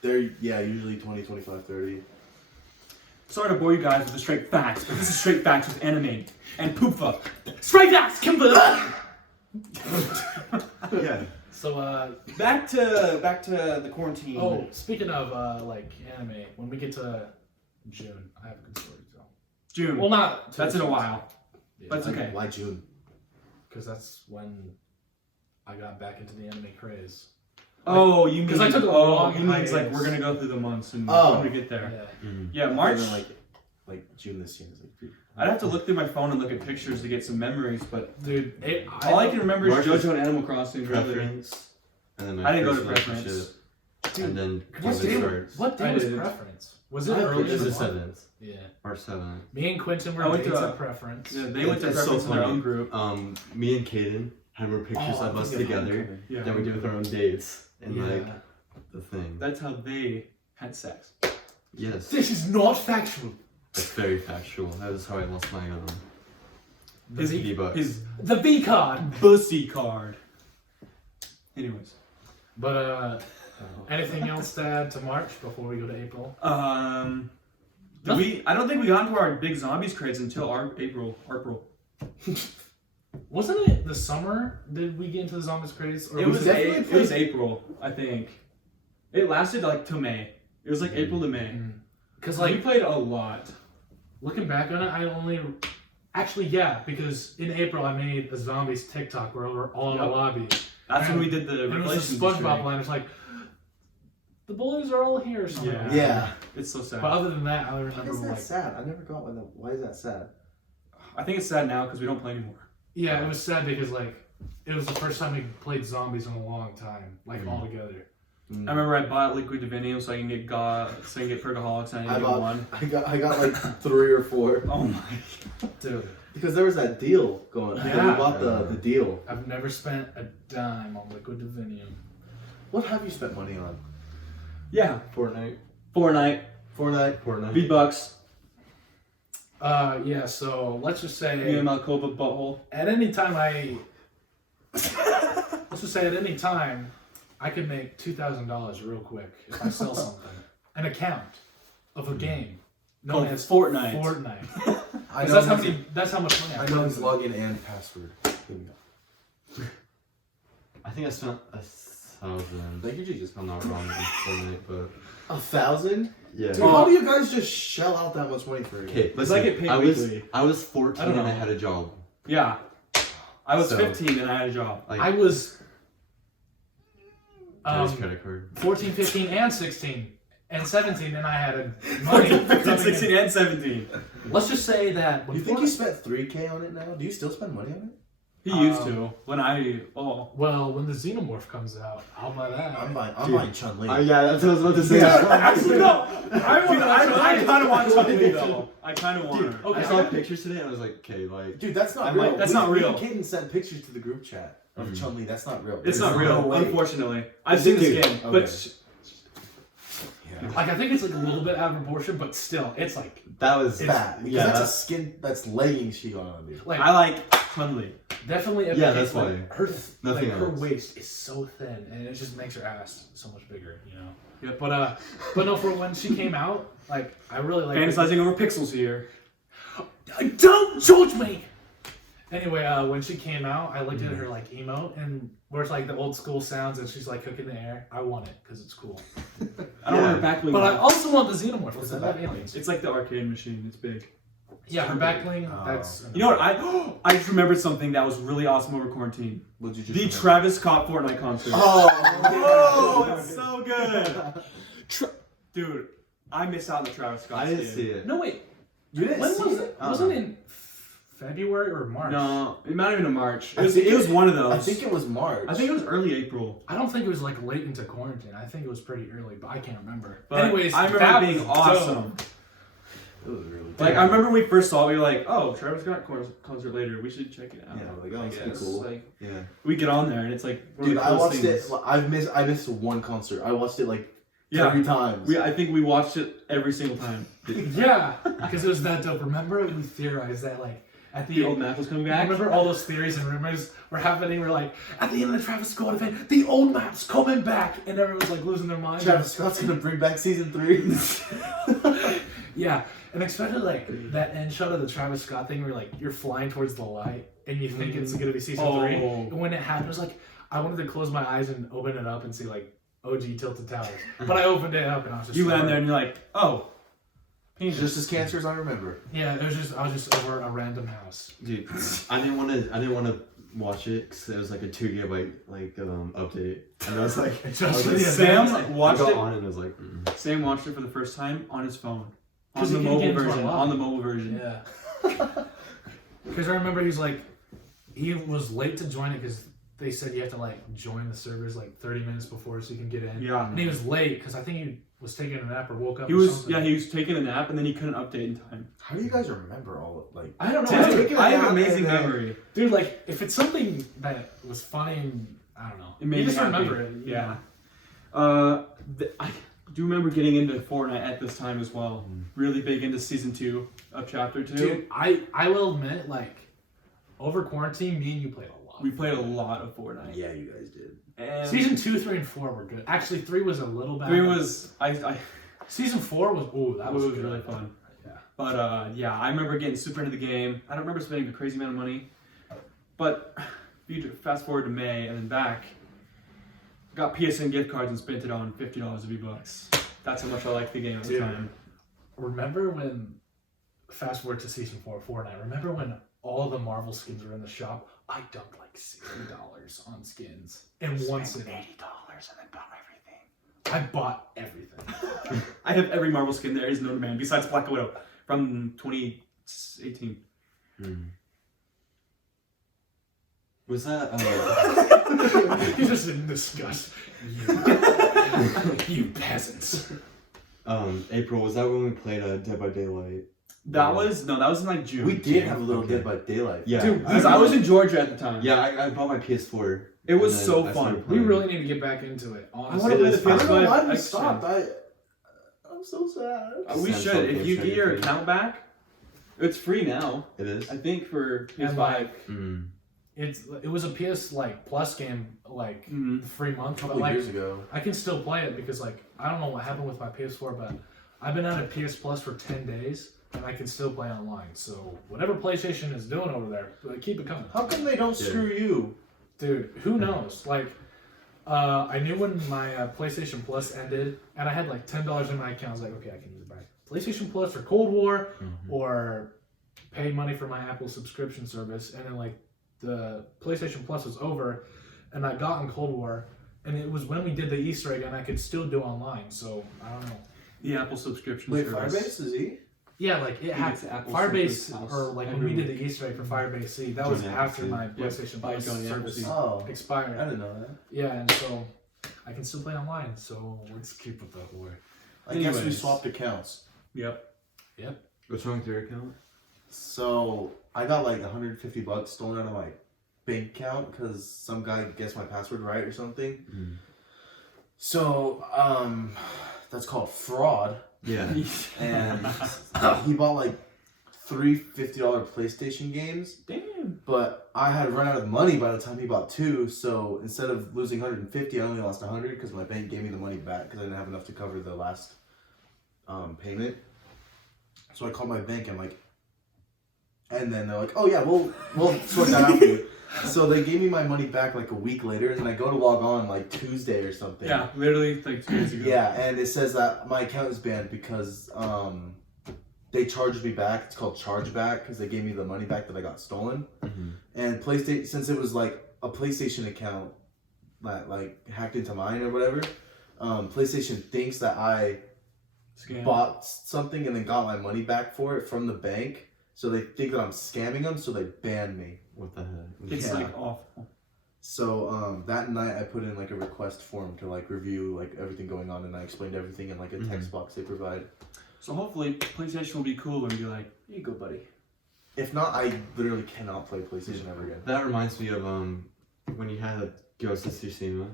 They're usually 20, 25, 30. Sorry to bore you guys with the straight facts, but this is straight facts with Animane and poopfa. Straight facts, Kimber! Yeah. so Back to the quarantine. oh, speaking of like anime, when we get to June, I have a good story to tell. June. Well, not That's in a while. But it's okay. Why June? because that's when I got back into the anime craze. Oh, you mean 'Cause I took a long you mean it's like hiatus. we're gonna go through the months and Oh. when we get there. Yeah. Yeah, And March. then, like June this year. Is like, I'd have to look through my phone and look at pictures to get some memories, but Dude, all I can remember is March is JoJo and Animal Crossing. Really. Preference. And then I didn't go to first preference. relationship, and then What Kevin day, starts. what day I was didn't. preference? Was it I early? It was the in month? 7th. Yeah. March 7th. Me and Quinten were I went dates to at preference. Yeah, they went to It's so preference in their funny. own group. Me and Kaden had more pictures Oh, of us I think I'm together coming. Yeah, than we did with our own dates. And like the thing. that's how they had sex. Yes. This is not factual. That's very factual. That is how I lost my His V-Bucks. his The V card. bussy card. Anyways, But anything else to add to March before we go to April? I don't think we got into our big zombies craze until our April. Wasn't it the summer? Did we get into the zombies craze? Or It was definitely it was April, I think. It lasted like till May. It was like April to May. Because We like played a lot. looking back on it, I only actually because in April I made a zombies TikTok where we're all in a Yep. lobby. That's when we did the And it was Revelations a SpongeBob Easter egg. line. It's like the bullies are all here somewhere. Yeah. Yeah. It's so sad. But other than that, I Why remember is that like sad? I never got that. Why is that sad? I think it's sad now because we don't play anymore. yeah, it was sad because like it was the first time we played zombies in a long time, like all together. I remember I bought Liquid Divinium so I can get Pergaholics and I didn't get one. I got like 3 or 4 Oh my. Dude, because there was that deal going. Yeah. We bought the deal. I've never spent a dime on Liquid Divinium. What have you spent money on? Yeah. Fortnite. Fortnite. Fortnite. V-Bucks. Yeah, so let's just say Me and Malkova butthole. at any time let's just say at any time I could make $2,000 real quick if I sell something. An account of a game known Called as Fortnite. Fortnite. I 'Cause that's how much money I I know put his into it. login and password. Here we go. I think I spent 1,000. Thank you, Jesus. If I'm not wrong in Fortnite, but 1,000? yeah. Dude, how do you guys just shell out that much money for it? Okay, Because I get paid I was weekly. 14 I don't and I know. had a job. Yeah. I was So- 15 and I had a job. Like, I was daddy's credit card. 14, 15, and 16, and 17, and I had a money. 15, 16, and 17. Let's just say that. You think you spent $3K on it now? Do you still spend money on it? He used to. When I, Well, when the Xenomorph comes out, I'll buy that. I'm Dude. buying Chun-Li. Yeah, that's what I was about to say. Actually, no. I kind of want Chun-Li though. I kind of want her. Okay. I saw pictures today and I was like, okay, like, Dude, that's not I real. might- that's not real. Me and Kaden sent pictures to the group chat of Mhm. Chun-Li. That's not real. It's There's not no real, way. unfortunately. I've seen the Dude, skin, okay. but Yeah. Like, I think it's like a little bit out of proportion, but still, it's like, that was Fat. Because yeah, that's a that's- skin, that's leggings she got on, dude. like I like Chun-Li. definitely. Yeah, that's like, why. her Nothing like, her else. waist is so thin, and it just makes her ass so much bigger, you know. Yep. But no, for when she came out, like I really like Fantasizing over pixels here. Don't judge me. Anyway, when she came out, I looked at her like emote, and where it's like the old school sounds, and she's like cooking the air. I want it because it's cool. I don't want her back bling. But I also want the Xenomorph because the I love back bling? aliens. It's like the arcade machine. It's big. Yeah, her back bling. Oh. That's You know what? I just remembered something that was really awesome over quarantine. What'd you just The remember? Travis Scott Fortnite concert. Oh, it's so good. Dude, I miss out on the Travis Scott. I didn't skit. see it. no wait. You didn't When see was it? it? Wasn't it in February or March? No, it might have been in March. I It was, think it was one of those. I think it was March. I think it was early April. I don't think it was like late into quarantine. I think it was pretty early, but I can't remember. But Anyways, I remember that it being was awesome. dope. It was really Like I remember when we first saw it, we were like, "Oh, Travis Scott concert later. We should check it out." Yeah, like, oh, I it's pretty guess. cool. Like Yeah. we get on there and it's like one of Dude, the I coolest watched things. it. I missed one concert. I watched it like Yeah, 3 times. I think we watched it every single time. Yeah, because it was that dope. Remember, we theorized that like at the The old map was coming I back. remember all those theories and rumors were happening. We're like, at the end of the Travis Scott event, the old map's coming back, and everyone was like losing their mind. Travis Scott's gonna bring back season 3. Yeah, and especially like that end shot of the Travis Scott thing, where like you're flying towards the light and you think it's gonna be season 3, and when it happened, it was like I wanted to close my eyes and open it up and see like OG Tilted Towers, but I opened it up and I was just You land over- there and you're like, "Oh, penis." Just as cancerous, I remember. Yeah, it was just I was just over a random house. Dude, I didn't want to watch it because it was like a 2 GB like update, and I was like, Just I was for like, the Sam event. I watched got it. on and I was like, Sam watched it for the first time on his phone, 'Cause on he the couldn't get mobile into our version. lobby. On the mobile version. Yeah. Because I remember he's like, he was late to join it because they said you have to like join the servers like 30 minutes before so you can get in. Yeah. And he was late because I think he was taking a nap or woke up. He or was something. he was taking a nap and then he couldn't update in time. How do you guys remember all of like? I don't know. Dude, Dude, I have amazing memory. dude, like if it's something that was funny, and, I don't know. It made you me just happy. remember it. you Yeah. know? I do remember getting into Fortnite at this time as well. Really big into season 2 of chapter 2. Dude, I will admit, like over quarantine, me and you played a lot. We played a lot of Fortnite. Yeah, you guys did. And Season 2, 3, and 4 were good. Actually, 3 was a little bad. 3 was I Season 4 was that was, was good. really fun. Yeah. But yeah, I remember getting super into the game. I don't remember spending a crazy amount of money. But if you fast forward to May and then back, got PSN gift cards and spent it on $50 of V-Bucks. That's how much I liked the game at the Dude. time. Remember when, fast forward to season 4 of Fortnite, remember when all the Marvel skins were in the shop? I dumped like $60 on skins in one sitting. $80 and then bought everything. I bought everything. I have every Marvel skin there is known to man, besides Black Widow from 2018. was that? He's just in disgust. You peasants. April, was that when we played Dead by Daylight? That was in like June. We did have a little Okay. Dead by Daylight. Yeah, Dude, because I was in Georgia at the time. Yeah, I bought my PS4. It was and then so I fun. started We playing. really need to get back into it, I honestly. want to play It the is fun. I don't know why PS5. we X stopped. Gen. I'm so sad. We Send should. something, If you check get it your free. account back, it's free now. It is. I think for And PS5. like, Mm. it was a PS like Plus game like Mhm. the free month, A but couple like years ago. I can still play it because like I don't know what happened with my PS4, but I've been out of PS Plus for 10 days and I can still play online. So whatever PlayStation is doing over there, keep it coming, How come they don't Yeah. screw you? dude. Who knows? Like I knew when my PlayStation Plus ended, and I had like $10 in my account. I was like, okay, I can use it back. PlayStation Plus for Cold War, or pay money for my Apple subscription service. And then like the PlayStation Plus was over, and I got in Cold War, and it was when we did the Easter egg, and I could still do online. So I don't know. The Apple subscription Wait, service. Firebase is he? Yeah, like it had it's Apple Firebase, Service House or like when we did the Easter egg for Firebase C, that was Join after Apple my Yep. PlayStation By Plus joining Apple service C. Oh, I expired. didn't know that. Yeah, and so I can still play online. So let's keep it that way. I guess we Anyways. swapped accounts. Yep. What's wrong with your account? So I got like $150 stolen out of my bank account because some guy guessed my password right or something. So that's called fraud. Yeah. And he bought like 3 $50 PlayStation games. Damn. But I had run out of money by the time he bought 2, so instead of losing 150, I only lost 100 because my bank gave me the money back because I didn't have enough to cover the last payment. So I called my bank and then they're like, "Oh yeah, we'll sort that out for you." So they gave me my money back like a week later, and then I go to log on like Tuesday or something. Yeah, literally like 2 days ago. Yeah, and it says that my account is banned because they charged me back. It's called chargeback because they gave me the money back that I got stolen. And PlayStation, since it was like a PlayStation account that like hacked into mine or whatever, PlayStation thinks that I bought something and then got my money back for it from the bank. So they think that I'm scamming them, so they banned me. What the heck? It's Yeah. like awful. So that night I put in like a request form to like review like everything going on, and I explained everything in like a text box they provide. So hopefully PlayStation will be cool and be like, here you go, buddy. If not, I literally cannot play PlayStation ever again. That reminds me of when you had Ghost of Tsushima,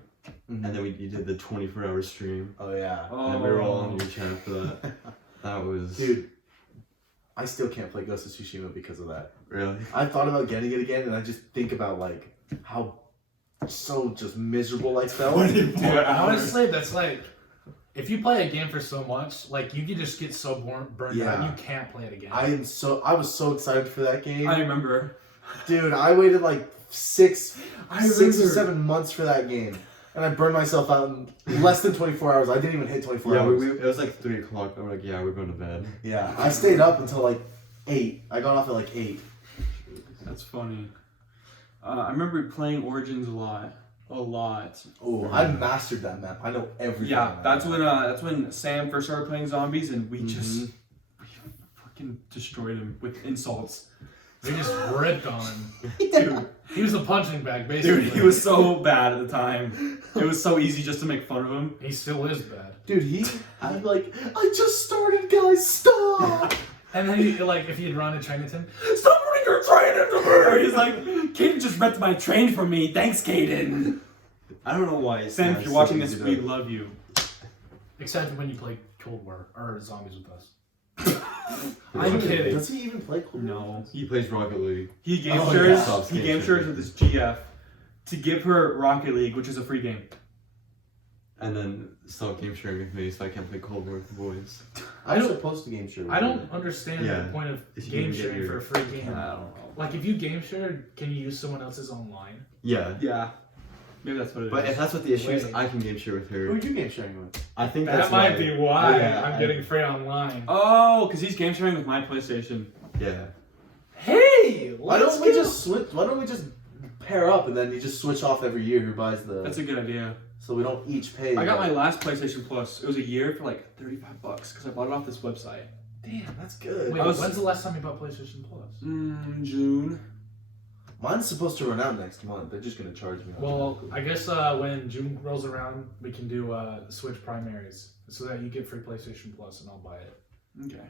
and then you did the 24-hour stream, Oh yeah. and we were all on your chat for that. That was Dude, I still can't play Ghost of Tsushima because of that. really. I thought about getting it again, and I just think about like how so just miserable I felt. Dude, honestly, that's like, if you play a game for so much, like you can just get so burned out, and you can't play it again. I was so excited for that game. I remember. Dude, I waited like six or remember. 7 months for that game. And I burned myself out in less than 24 hours. I didn't even hit 24 Yeah, hours. it was like 3 o'clock. We were like, yeah, we're going to bed. Yeah, I stayed up until like 8. I got off at like 8. That's funny. I remember playing Origins a lot. Oh, I mastered that map. I know everything. Yeah, on that's that when Sam first started playing zombies, and we fucking destroyed him with insults. We just ripped on him. Dude, He was a punching bag, basically. dude, he was so bad at the time. It was so easy just to make fun of him. He still is bad. Dude, I'm like, I just started, guys, stop! And then he, like, if he'd run to Chinatown, Stop running your train into me! He's like, Caden just ripped my train from me. Thanks, Caden. I don't know why. Sam, if you're watching this, we love you. except when you play Cold War or Zombies with Us. I'm kidding. Does he even play Cold War? No. He plays Rocket League. He game Oh, shares. yeah. He game shares with his GF to give her Rocket League, which is a free game. And then stop game sharing with me, so I can't play Cold War with the boys. I'm supposed to game share with I don't you. understand Yeah. the point of If you game can get sharing your- for a free game. I don't know. Like, if you game share, can you use someone else's online? Yeah. Yeah. Maybe that's what it is. But if that's what the issue is, Wait. I can game share with Who are her. you game sharing with? I think That that's might why. be why Yeah, I'm getting free online. Oh, because he's game sharing with my PlayStation. Yeah. Hey! Why don't we just switch? Why don't we just pair up and then you just switch off every year who buys the? That's a good idea. So we don't each pay. I got my last PlayStation Plus. It was a year for like $35 because I bought it off this website. Damn, that's good. Wait, I was- when's the last time you bought PlayStation Plus? June. Mine's supposed to run out next month. They're just gonna charge me. Well, I guess when June rolls around, we can do Switch primaries so that you get free PlayStation Plus, and I'll buy it. Okay.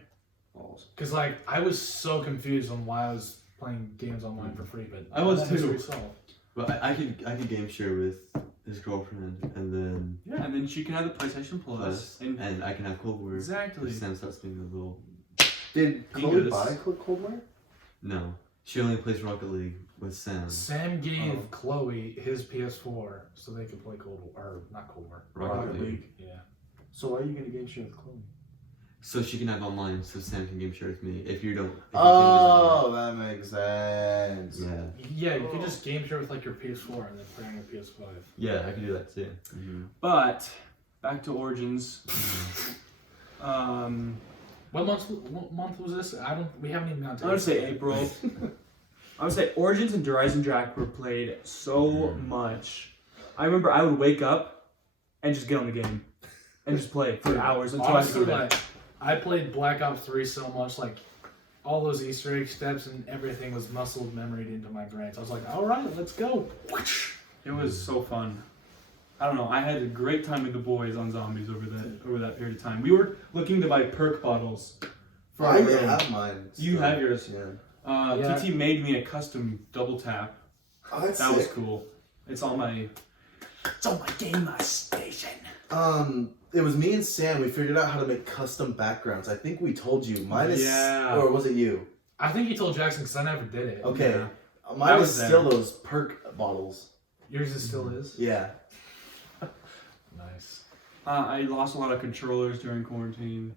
Balls. Because like I was so confused on why I was playing games online for free, but I was that too. mystery solved. But I could game share with his girlfriend, and then Yeah, and then she can have the PlayStation Plus. and I can have Cold War. Exactly. If Sam starts being a little. Did He Chloe goes- buy Cold War? No, she only plays Rocket League with Sam. Sam gave Chloe his PS4 so they could play Cold War, or not Cold War. Rocket League. Yeah. So why are you gonna game share with Chloe? so she can have online, so Sam can game share with me. If you don't. If Oh, that makes sense. yeah. Yeah, you could just game share with like your PS4 and then play on your PS5. Yeah, I can do that too. But back to Origins. What month was this? We haven't even gone to. I would say April. I would say Origins and Horizon Jack were played so much. I remember I would wake up and just get on the game and just play for hours until Honestly, I could go to bed. like, I played Black Ops 3 so much, like all those Easter egg steps and everything was muscle memoried into my brain. So I was like, all right, let's go. It was so fun. I don't know. I had a great time with the boys on zombies over that period of time. We were looking to buy perk bottles. For I our room. have mine. You have yours. Yeah. Yeah. TT made me a custom double tap. Oh, that's That was sick. cool. It's on my gamer station. It was me and Sam. We figured out how to make custom backgrounds. I think we told you. Mine is, Yeah. or was it you? I think you told Jackson because I never did it. Okay. Yeah. Mine I is was still those perk bottles. Yours is still is? Yeah. Nice. I lost a lot of controllers during quarantine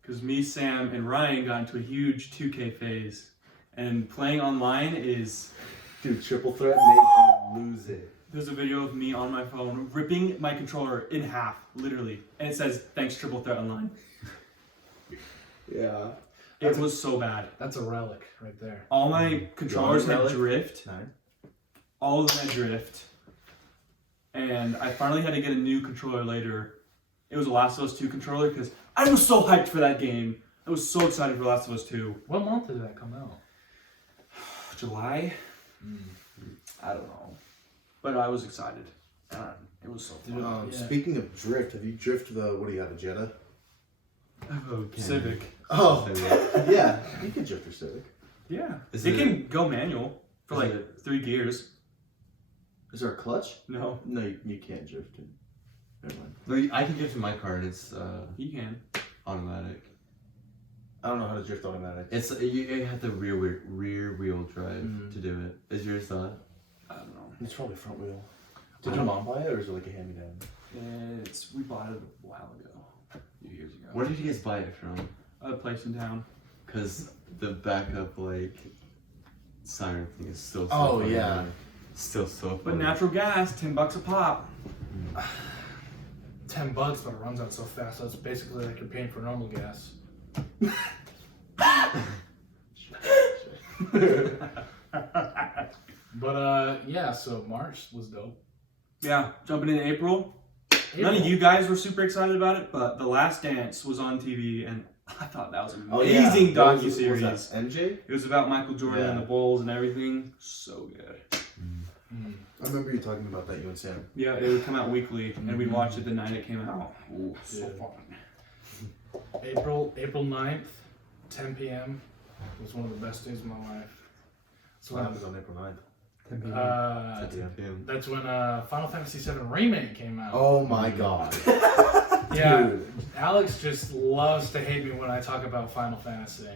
because me, Sam, and Ryan got into a huge 2K phase, and playing online is. Dude, triple threat made you lose it. There's a video of me on my phone ripping my controller in half, literally, and it says "Thanks Triple Threat Online." Yeah. It was so bad. That's a relic right there. All my controllers had Relic? drift. Nine. All of them had drift. And I finally had to get a new controller later. It was a Last of Us 2 controller because I was so hyped for that game. I was so excited for Last of Us 2. What month did that come out? July? I don't know. But I was excited. It was so fun. Yeah. Speaking of drift, have you drifted what do you have, a Jetta? Civic. Oh, yeah. You can drift your Civic. Yeah. Is it it- can go manual for is like it- 3 gears. Is there a clutch? No, No, you can't drift it. Never mind. No, I can drift in my car and it's you can. automatic. I don't know how to drift automatic. It's you have the rear wheel drive to do it. Is yours that? I don't know. It's probably front wheel. Did your mom buy it, or is it like a hand-me-down? We bought it a while ago, a few years ago. Where did you guys buy it from? A place in town. Cause the backup siren thing is still so Oh, funny, yeah. man. Still so funny. But natural gas, $10 a pop. $10, but it runs out so fast. So it's basically like you're paying for normal gas. But yeah, so March was dope. Yeah, jumping into April. None of you guys were super excited about it, but The Last Dance was on TV, and I thought that was an amazing docu-series. What was that, MJ? It was about Michael Jordan and Yeah. the Bulls and everything. So good. I remember you talking about that, you and Sam. Yeah, it would come out weekly, and we'd watch it the night it came out. Ooh, so Yeah. fun. April 9th, 10 p.m. was one of the best days of my life. So What happens on April 9th? That's Yeah. him. that's when Final Fantasy VII Remake came out. Oh my god. yeah, Dude. Alex just loves to hate me when I talk about Final Fantasy.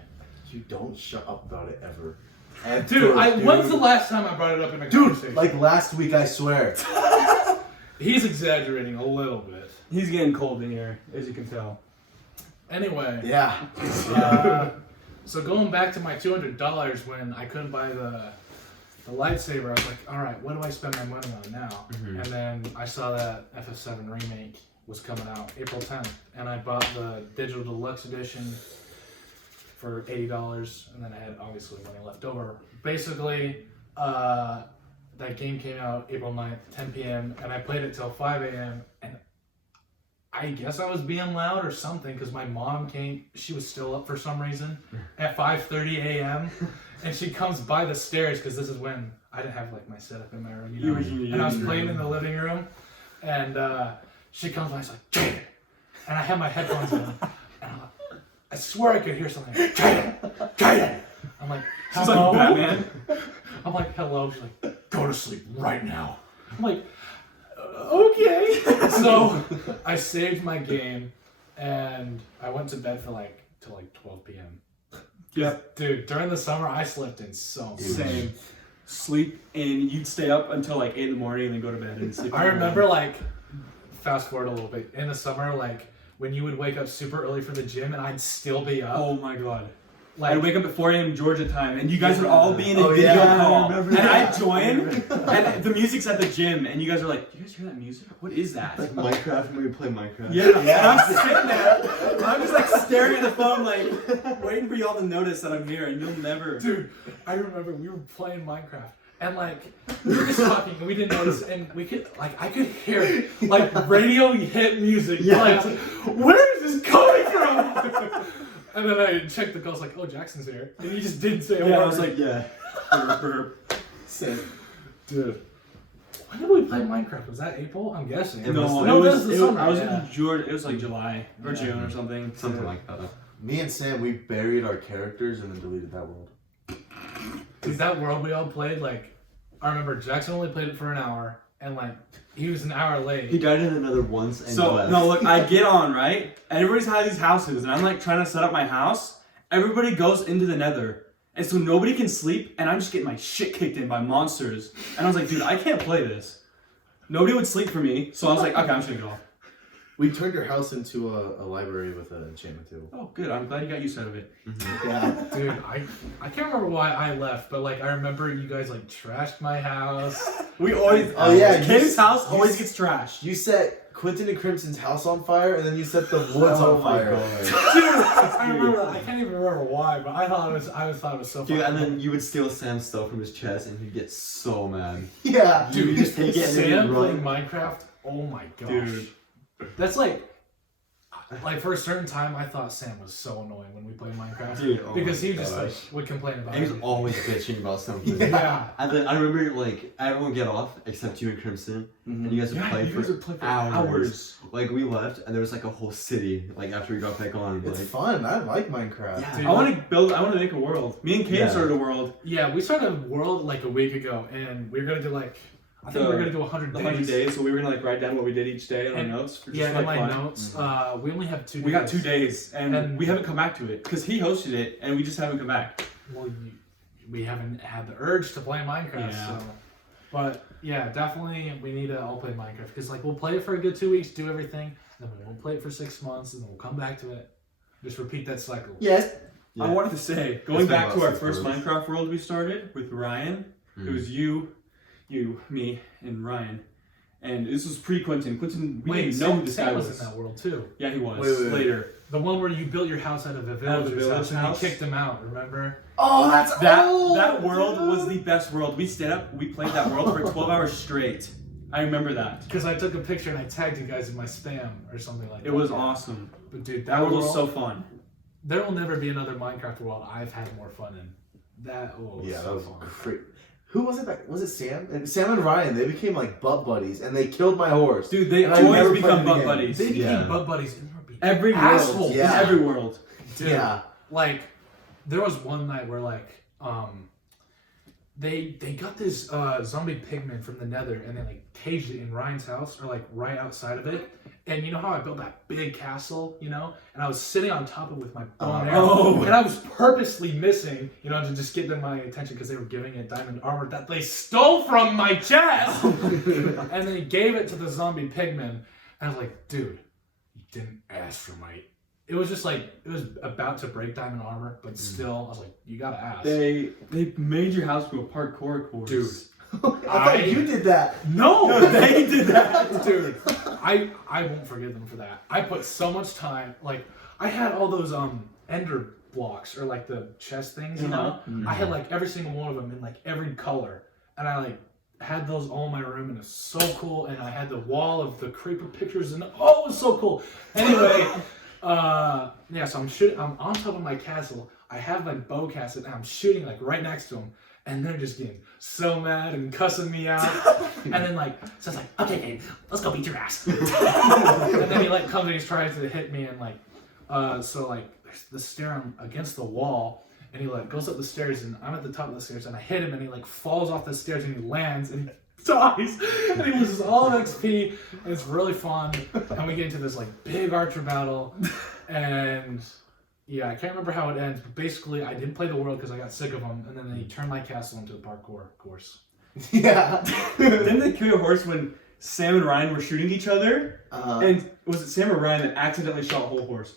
You don't shut up about it ever. Dude, Ever, when's the last time I brought it up in a Dude, conversation? like last week, I swear. He's exaggerating a little bit. He's getting cold in here, as you can tell. Anyway, Yeah. so going back to my $200 when I couldn't buy the lightsaber, I was like, all right, what do I spend my money on now? And then I saw that FF7 Remake was coming out April 10th, and I bought the digital deluxe edition for $80, and then I had obviously money left over. Basically, that game came out April 9th, 10 p.m., and I played it till 5 a.m., and I guess I was being loud or something because my mom came, she was still up for some reason at 5:30 a.m. and she comes by the stairs because this is when I didn't have like my setup in my room, you know, and I was playing in the living room, and she comes by and she's like, Jaden, and I had my headphones on, and I swear I could hear something, Jaden. I'm like, She's hello? like Batman. I'm like, hello. She's like, go to sleep right now. I'm like, okay. So I saved my game and I went to bed for till 12 p.m. Yep. Dude, during the summer I slept in so much. Same. Sleep, and you'd stay up until like 8 in the morning and then go to bed and sleep. I remember fast forward a little bit in the summer, when you would wake up super early for the gym and I'd still be up. Oh my god. Like, I'd wake up at 4 a.m. Georgia time, and you guys would all be in a video yeah, call, I and remember I'd join, and the music's at the gym, and you guys are like, "Do you guys hear that music? What is that?" Like Minecraft when we play Minecraft. Yeah, and I'm sitting there, I'm just like staring at the phone, like waiting for y'all to notice that I'm here, and you'll never. dude, I remember we were playing Minecraft. And like we were just talking and we didn't notice and we could I could hear like radio hit music. Yeah. Like, where is this coming from? And then I checked the calls like, oh, Jackson's here. And he just didn't say a word. I was like, Yeah. Same. dude. When did we play Minecraft? Was that April? I'm guessing. It no, was- it that was the it, summer. I was yeah. in Georgia. It was like July or Yeah. June or something. Something like that. Me and Sam, we buried our characters and then deleted that world. Is that world we all played? Like, I remember Jackson only played it for an hour, and like he was an hour late. He died in another once and So left. no, look, I get on right, and everybody's had these houses, and I'm like trying to set up my house. Everybody goes into the Nether, and so nobody can sleep, and I'm just getting my shit kicked in by monsters. And I was like, dude, I can't play this. Nobody would sleep for me, so I was like, okay, I'm just gonna get off. We turned your house into a library with an enchantment table. Oh, good. I'm glad you got used out of it. Yeah. Dude, I can't remember why I left, but like I remember you guys like trashed my house. We always. Oh, yeah, Kim's house you- always gets trashed. You set Quinten and Crimson's house on fire, and then you set the woods Oh on my fire. god. Dude, I remember. I can't even remember why, but I thought it was so. Dude, fucking and then you would steal Sam's stuff from his chest and he'd get so mad. Yeah. Dude, you just take it and then Sam you playing run. Minecraft. Oh my gosh, Dude. That's like for a certain time, I thought Sam was so annoying when we played Minecraft. Dude, oh because my he just like gosh. would complain about And he was everything. always bitching about something. Yeah. And then I remember like everyone get off except you and Crimson, and you guys would play you guys for would play for hours. Like we left and there was like a whole city like after we got back on. It's Like fun. I like Minecraft. Yeah. Dude, I want to make a world. Me and Cade Yeah. started a world. Yeah, we started a world like a week ago, and we were gonna do like I think we were gonna do 100 The days. 100 days, so we were gonna like write down what we did each day on our And- notes. For just Yeah, in like my fun. notes, we only have 2 days. We got 2 days, and And- we haven't come back to it because he hosted it, and we just haven't come back. Well, we haven't had the urge to play Minecraft, Yeah. so. But yeah, definitely we need to all play Minecraft because like we'll play it for a good 2 weeks, do everything, then we won't play it for 6 months, and then we'll come back to it. Just repeat that cycle. Yes. yeah. I wanted to say, going It's been back to about our 6 first months. Minecraft world we started with Ryan. It was you, me, and Ryan. And this was pre-Quinten. Quinten, we didn't know who this guy Sam was was. in that world too. Yeah, he was. Wait. Later. The one where you built your house out of a villager's village house and house? you kicked him out. Remember? Oh, that's That world was the best world. We stayed up, we played that world for 12 hours straight. I remember that. Because I took a picture and I tagged you guys in my spam or something like that. It was awesome. But dude, That world was so fun. There will never be another Minecraft world I've had more fun in. That was Yeah, so that was fun. great. Who was it? Was it Sam? And Sam and Ryan, they became like butt buddies, and they killed my horse. Dude, they And I never always played become it butt again. buddies. They became Yeah. butt buddies and were being Every assholes. world. Yeah. Every world. Dude, Yeah. like there was one night where like they got this zombie pigman from the Nether and they like caged it in Ryan's house or like right outside of it. And you know how I built that big castle, you know? And I was sitting on top of it with my bow and arrow. Oh. And I was purposely missing, you know, to just get them my attention because they were giving it diamond armor that they stole from my chest. And they gave it to the zombie pigman. And I was like, dude, you didn't ask for my... It was just like, it was about to break diamond armor, but still, I was like, you gotta ask. They made your house go parkour course. Dude. I thought you did that. No! They did that. Dude, I won't forgive them for that. I put so much time, like, I had all those ender blocks, or like the chest things, you know? I had like every single one of them in like every color. And I like had those all in my room and it was so cool. And I had the wall of the creeper pictures and oh, it was so cool. Anyway, yeah, so I'm on top of my castle. I have my bow casted and I'm shooting like right next to them. And they're just getting so mad and cussing me out. And then like, so it's like, okay, babe, let's go beat your ass. And then he like comes and he's trying to hit me and like, so like there's the stair against the wall. And he like goes up the stairs and I'm at the top of the stairs and I hit him and he like falls off the stairs and he lands and he dies. And he loses all of XP and it's really fun. And we get into this like big archer battle and... Yeah, I can't remember how it ends, but basically I didn't play the world because I got sick of them, and then he turned my castle into a parkour course. Yeah. Didn't they kill your horse when Sam and Ryan were shooting each other, Uh, and was it Sam or Ryan that accidentally shot Whole Horse?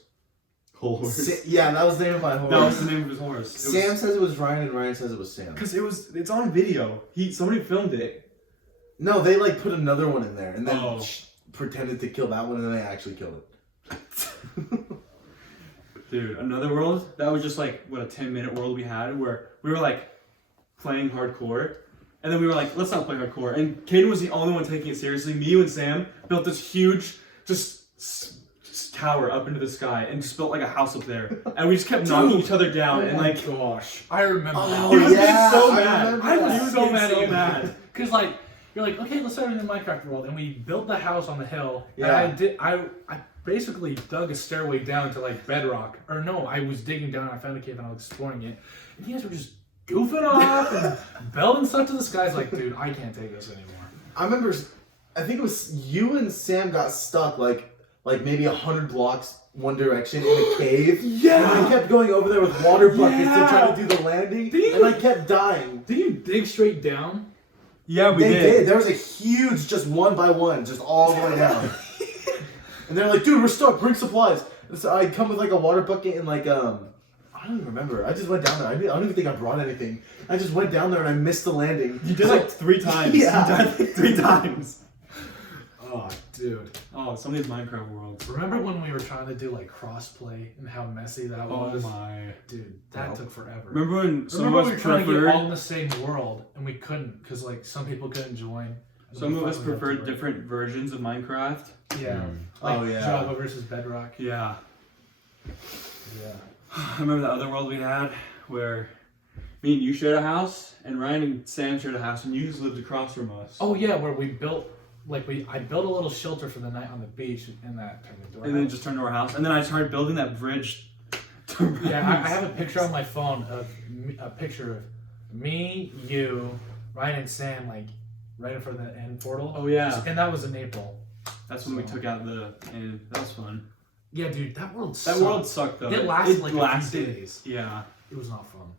Whole horse. yeah, that was the name of my horse. That was the name of his horse. Sam says it was Ryan, and Ryan says it was Sam. Because it's on video. Somebody filmed it. No, they like put another one in there, and then Oh. pretended to kill that one, and then they actually killed it. Dude, another world, that was just like, what, a 10-minute world we had where we were like playing hardcore. And then we were like, let's not play hardcore. And Caden was the only one taking it seriously. Me, you, and Sam built this huge, just tower up into the sky and just built like a house up there. And we just kept knocking each other down. And like, gosh, I remember. Oh, he was yeah, getting so I mad. remember I that. was so mad, so mad. Because like you're like, okay, let's start in the Minecraft world, and we built the house on the hill. Yeah. And I basically dug a stairway down to like bedrock. Or no, I was digging down. I found a cave and I was exploring it. And you guys were just goofing off and belting stuff to the skies. Like, dude, I can't take this anymore. I remember, I think it was you and Sam got stuck like maybe 100 blocks one direction in a cave. Yeah. And I kept going over there with water buckets Yeah. to try to do the landing, Did you- and I kept dying. Did you dig straight down? Yeah, we They did. did. There was a huge, just one by one, just all the way down. And they're like, dude, we're stuck. Bring supplies. And so I'd come with like a water bucket and like I don't even remember. I just went down there. I don't even think I brought anything. I just went down there and I missed the landing. You did like 3 times. Yeah. You died like 3 times. Oh, dude. Oh, some of these Minecraft worlds. Remember when we were trying to do like crossplay and how messy that Oh was? my. Dude, that Nope. took forever. Remember when some Remember of we us were trying to get all preferred in the same world and we couldn't because like some people couldn't join. And some we of us finally got preferred to it. different versions of Minecraft? Yeah. Mm. Like Oh, yeah. Java versus Bedrock. Yeah. Yeah. I remember the other world we had where me and you shared a house and Ryan and Sam shared a house and you just lived across from us. Oh yeah, where we built I built a little shelter for the night on the beach and that turned into our And then it house. just turned to our house. And then I started building that bridge to Yeah, I have a picture on my phone of a picture of me, you, Ryan, and Sam like right in front of the end portal. Oh yeah. And that was in April. That's when we took out and that was fun. Yeah, dude, that world That sucked. world sucked though. It lasted like a lasted. few days. Yeah. It was not fun.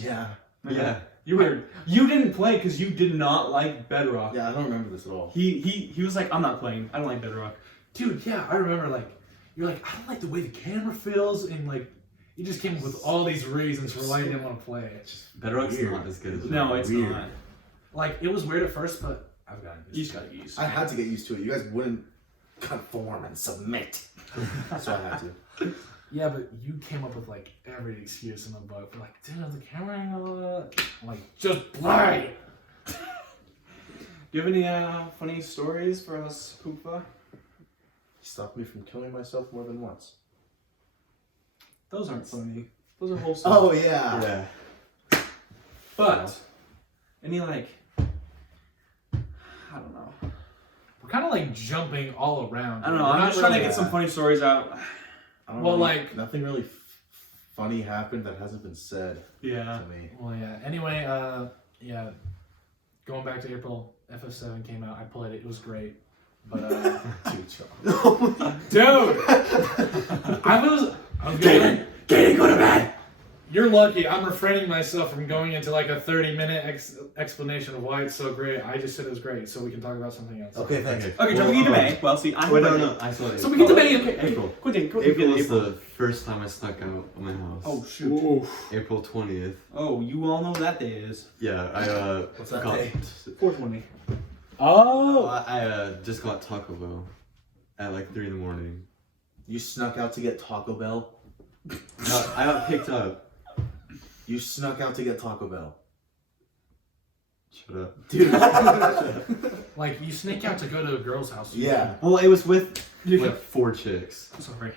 Yeah. Yeah. You didn't play because you did not like Bedrock. Yeah, I don't remember this at all. He was like, I'm not playing. I don't like Bedrock. Dude, yeah, I remember like you're like, I don't like the way the camera feels, and like you just came up with all these reasons for why you didn't want to play it. Bedrock's Weird. not as good as No, it's Weird. not. Like it was weird at first, but I've gotten You used just to it. gotta use. I had to get used to it. You guys wouldn't conform and submit. So I had to. Yeah, but you came up with like every excuse in the book. We're like, dude, the camera angle. I'm like, just play. Do you have any funny stories for us, poopfa? He stopped me from killing myself more than once. Those aren't funny. Those are wholesome. Oh yeah. Yeah. But any like, I don't know. We're kind of like jumping all around. I don't know. We're I'm not just trying to really- get some funny stories out. I don't Well, really- like- nothing really funny happened that hasn't been said Yeah. to me. Well, yeah. Anyway, yeah. Going back to April, FF7 came out. I played it. It was great. But Dude, Sean. dude, I was going. Katie, go to bed. You're lucky. I'm refraining myself from going into like a 30-minute explanation of why it's so great. I just said it was great, so we can talk about something else. Okay, thanks. Okay, jumping into May. Well, see, I'm Wait, no, I saw it. So we get to May. April. Quinten, April was the first time I snuck out of my house. Oh shoot. April 20th. Oh, you all know what that day is. Yeah, What's that got, day? 420. Oh. I just got Taco Bell at like 3 in the morning. You snuck out to get Taco Bell? No, I got picked up. You snuck out to get Taco Bell. Shut up. Dude. Like you sneak out to go to a girl's house. Yeah. Well, it was with You like 4 chicks. Sorry.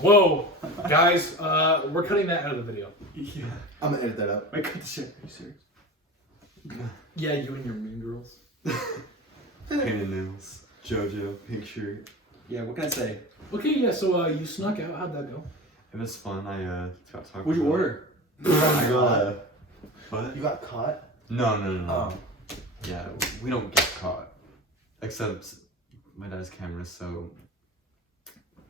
Whoa, guys, we're cutting that out of the video. Yeah. I'm gonna edit that up. Wait, cut the shit. Are you serious? Yeah, you and your mean girls. Painted nails. JoJo, pink shirt. Yeah, what can I say? Okay, yeah. So you snuck out. How'd that go? It was fun. I got Taco What'd you Bell. order? I got what? You got caught? No. Oh. Yeah, we don't get caught. Except my dad's camera, so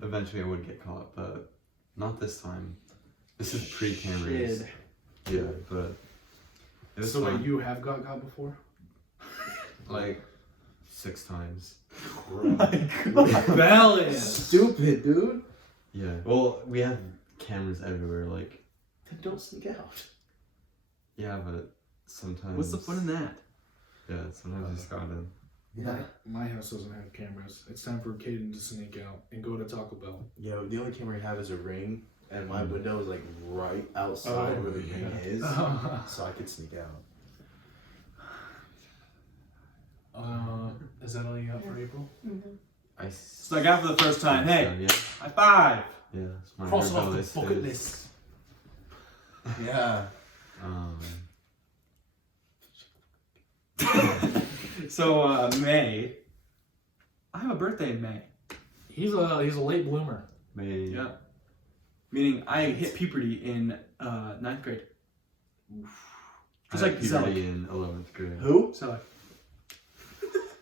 eventually I would get caught, but not this time. This is pre-cameras. Shit. Yeah, but it was So fun. wait, you have got caught before? Like 6 times. Rebellious. Stupid, dude. Yeah. Well, we have cameras everywhere. Like, Then don't sneak out. yeah, but sometimes. What's the fun in that? Yeah, sometimes you just gotta. Yeah. My house doesn't have cameras. It's time for Kado to sneak out and go to Taco Bell. Yeah, the only camera we have is a ring, and my window is like right outside where the ring is, so I could sneak out. Is that all you got for April? So I got for the first time. Hey, Yeah. high five. Yeah. It's my Cross off the rebellious bucket phase. list. Yeah. So May. I have a birthday in May. He's a late bloomer. May. Yeah. Meaning I hit puberty in 9th grade. Just I like had puberty Zelk. in 11th grade. Who? So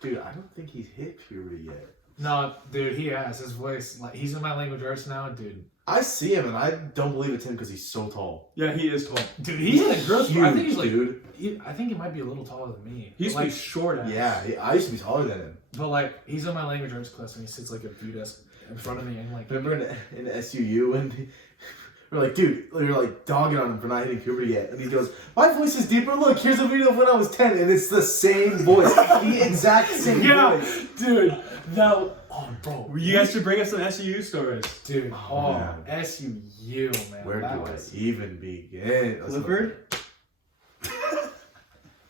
Dude, I don't think he's hit puberty yet. No, dude, he has his voice. Like he's in my language arts now, dude. I see him and I don't believe it's him because he's so tall. yeah, he is tall. Dude, he's in a gross. Huge, I think he's like. dude. I think he might be a little taller than me. He used to like, be short ass. Yeah, I used to be taller than him. but like he's in my language arts class and he sits like a few desks in front of me and like. Remember in SUU when we're like, dude, you're like dogging on him for not hitting puberty yet, and he goes, "My voice is deeper. Look, here's a video of when I was 10, and it's the same voice, the exact same voice." Dude, that. Oh, bro. You guys should bring us some SU stories. Dude, Oh, man. SUU, man. Where that do was... I even begin? Let's look. Clifford?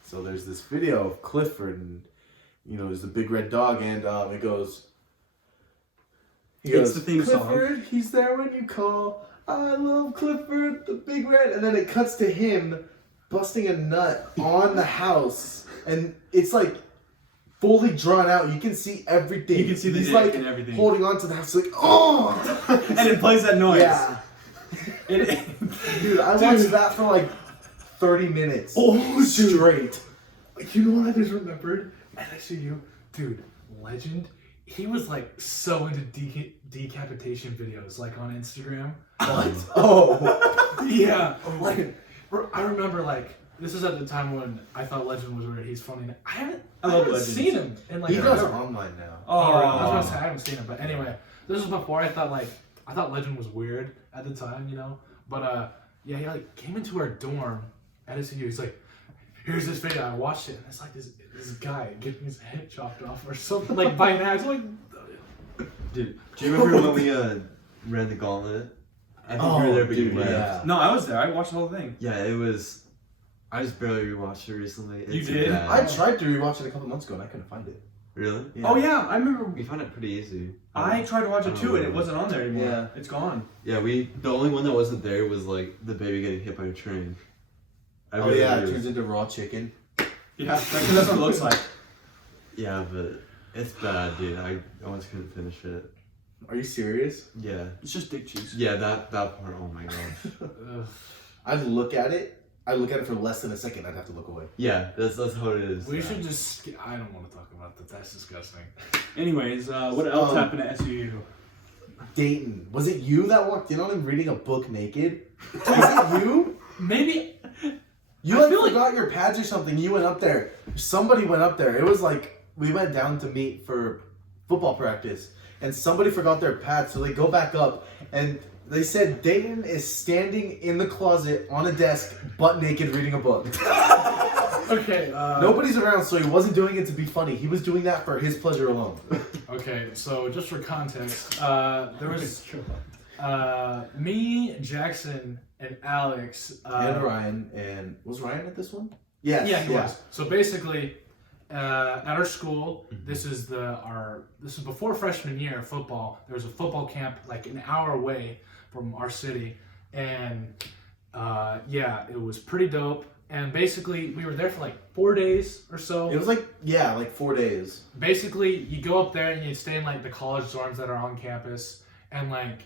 So there's this video of Clifford, and there's the big red dog, and it goes. It's the theme song. Clifford, he's there when you call. I love Clifford, the big red, and then it cuts to him busting a nut on the house, and it's like fully drawn out. You can see everything. You can see the He's dick like and everything. holding on to the house, like oh, And it plays that noise. yeah. Dude, I watched that for like 30 minutes. Oh, straight. You know what I just remembered? And SUU, dude, legend. He was like so into decapitation videos, like on Instagram. What? Oh. Yeah, like I remember like this is at the time when I thought Legend was weird. He's funny. I haven't Legends. seen him in like He does it forever. online now. Oh, right. I was gonna say I haven't seen him, but anyway, this was before I thought Legend was weird at the time, But yeah, he like came into our dorm at SU. He's like, "Here's this video." I watched it, and it's like this guy getting his head chopped off or something, like by an axe. Like, Dude, do you remember when we ran the gauntlet? I think you were there, but you left. yeah. No, I was there. I watched the whole thing. Yeah, it was. I just barely rewatched it recently. It's You did? bad. I tried to rewatch it a couple months ago and I couldn't find it. Really? Oh yeah, I remember. We found it pretty easy. I tried to watch it too, and it Oh. wasn't on there anymore. Yeah. It's gone. Yeah, the only one that wasn't there was like the baby getting hit by a train. Oh yeah, it turns into raw chicken. Yeah, because that's what it looks like. Yeah, but it's bad, dude. I almost couldn't finish it. Are you serious? Yeah. It's just dick cheese. Yeah, that part. Oh my gosh. ugh. I'd look at it. I look at it for less than a second. I'd have to look away. Yeah, that's how it is. We should just. I don't want to talk about that. That's disgusting. Anyways, what else happened at SUU? Dayton, was it you that walked in on him reading a book naked? Was it you? Maybe. You I like feel like- forgot your pads or something. You went up there. Somebody went up there. It was like we went down to meet for football practice, and somebody forgot their pads. So they go back up, and they said Dayton is standing in the closet on a desk, butt naked, reading a book. Okay. Nobody's around, so he wasn't doing it to be funny. He was doing that for his pleasure alone. Okay, so just for context, there was me, Jackson, and Alex. And Ryan, and was Ryan at this one? Yes. Yeah, he was. So basically, at our school, this is before freshman year of football. There was a football camp like an hour away from our city, and yeah, it was pretty dope. And basically, we were there for like 4 days or so. It was like 4 days. Basically, you go up there and you stay in like the college dorms that are on campus, and like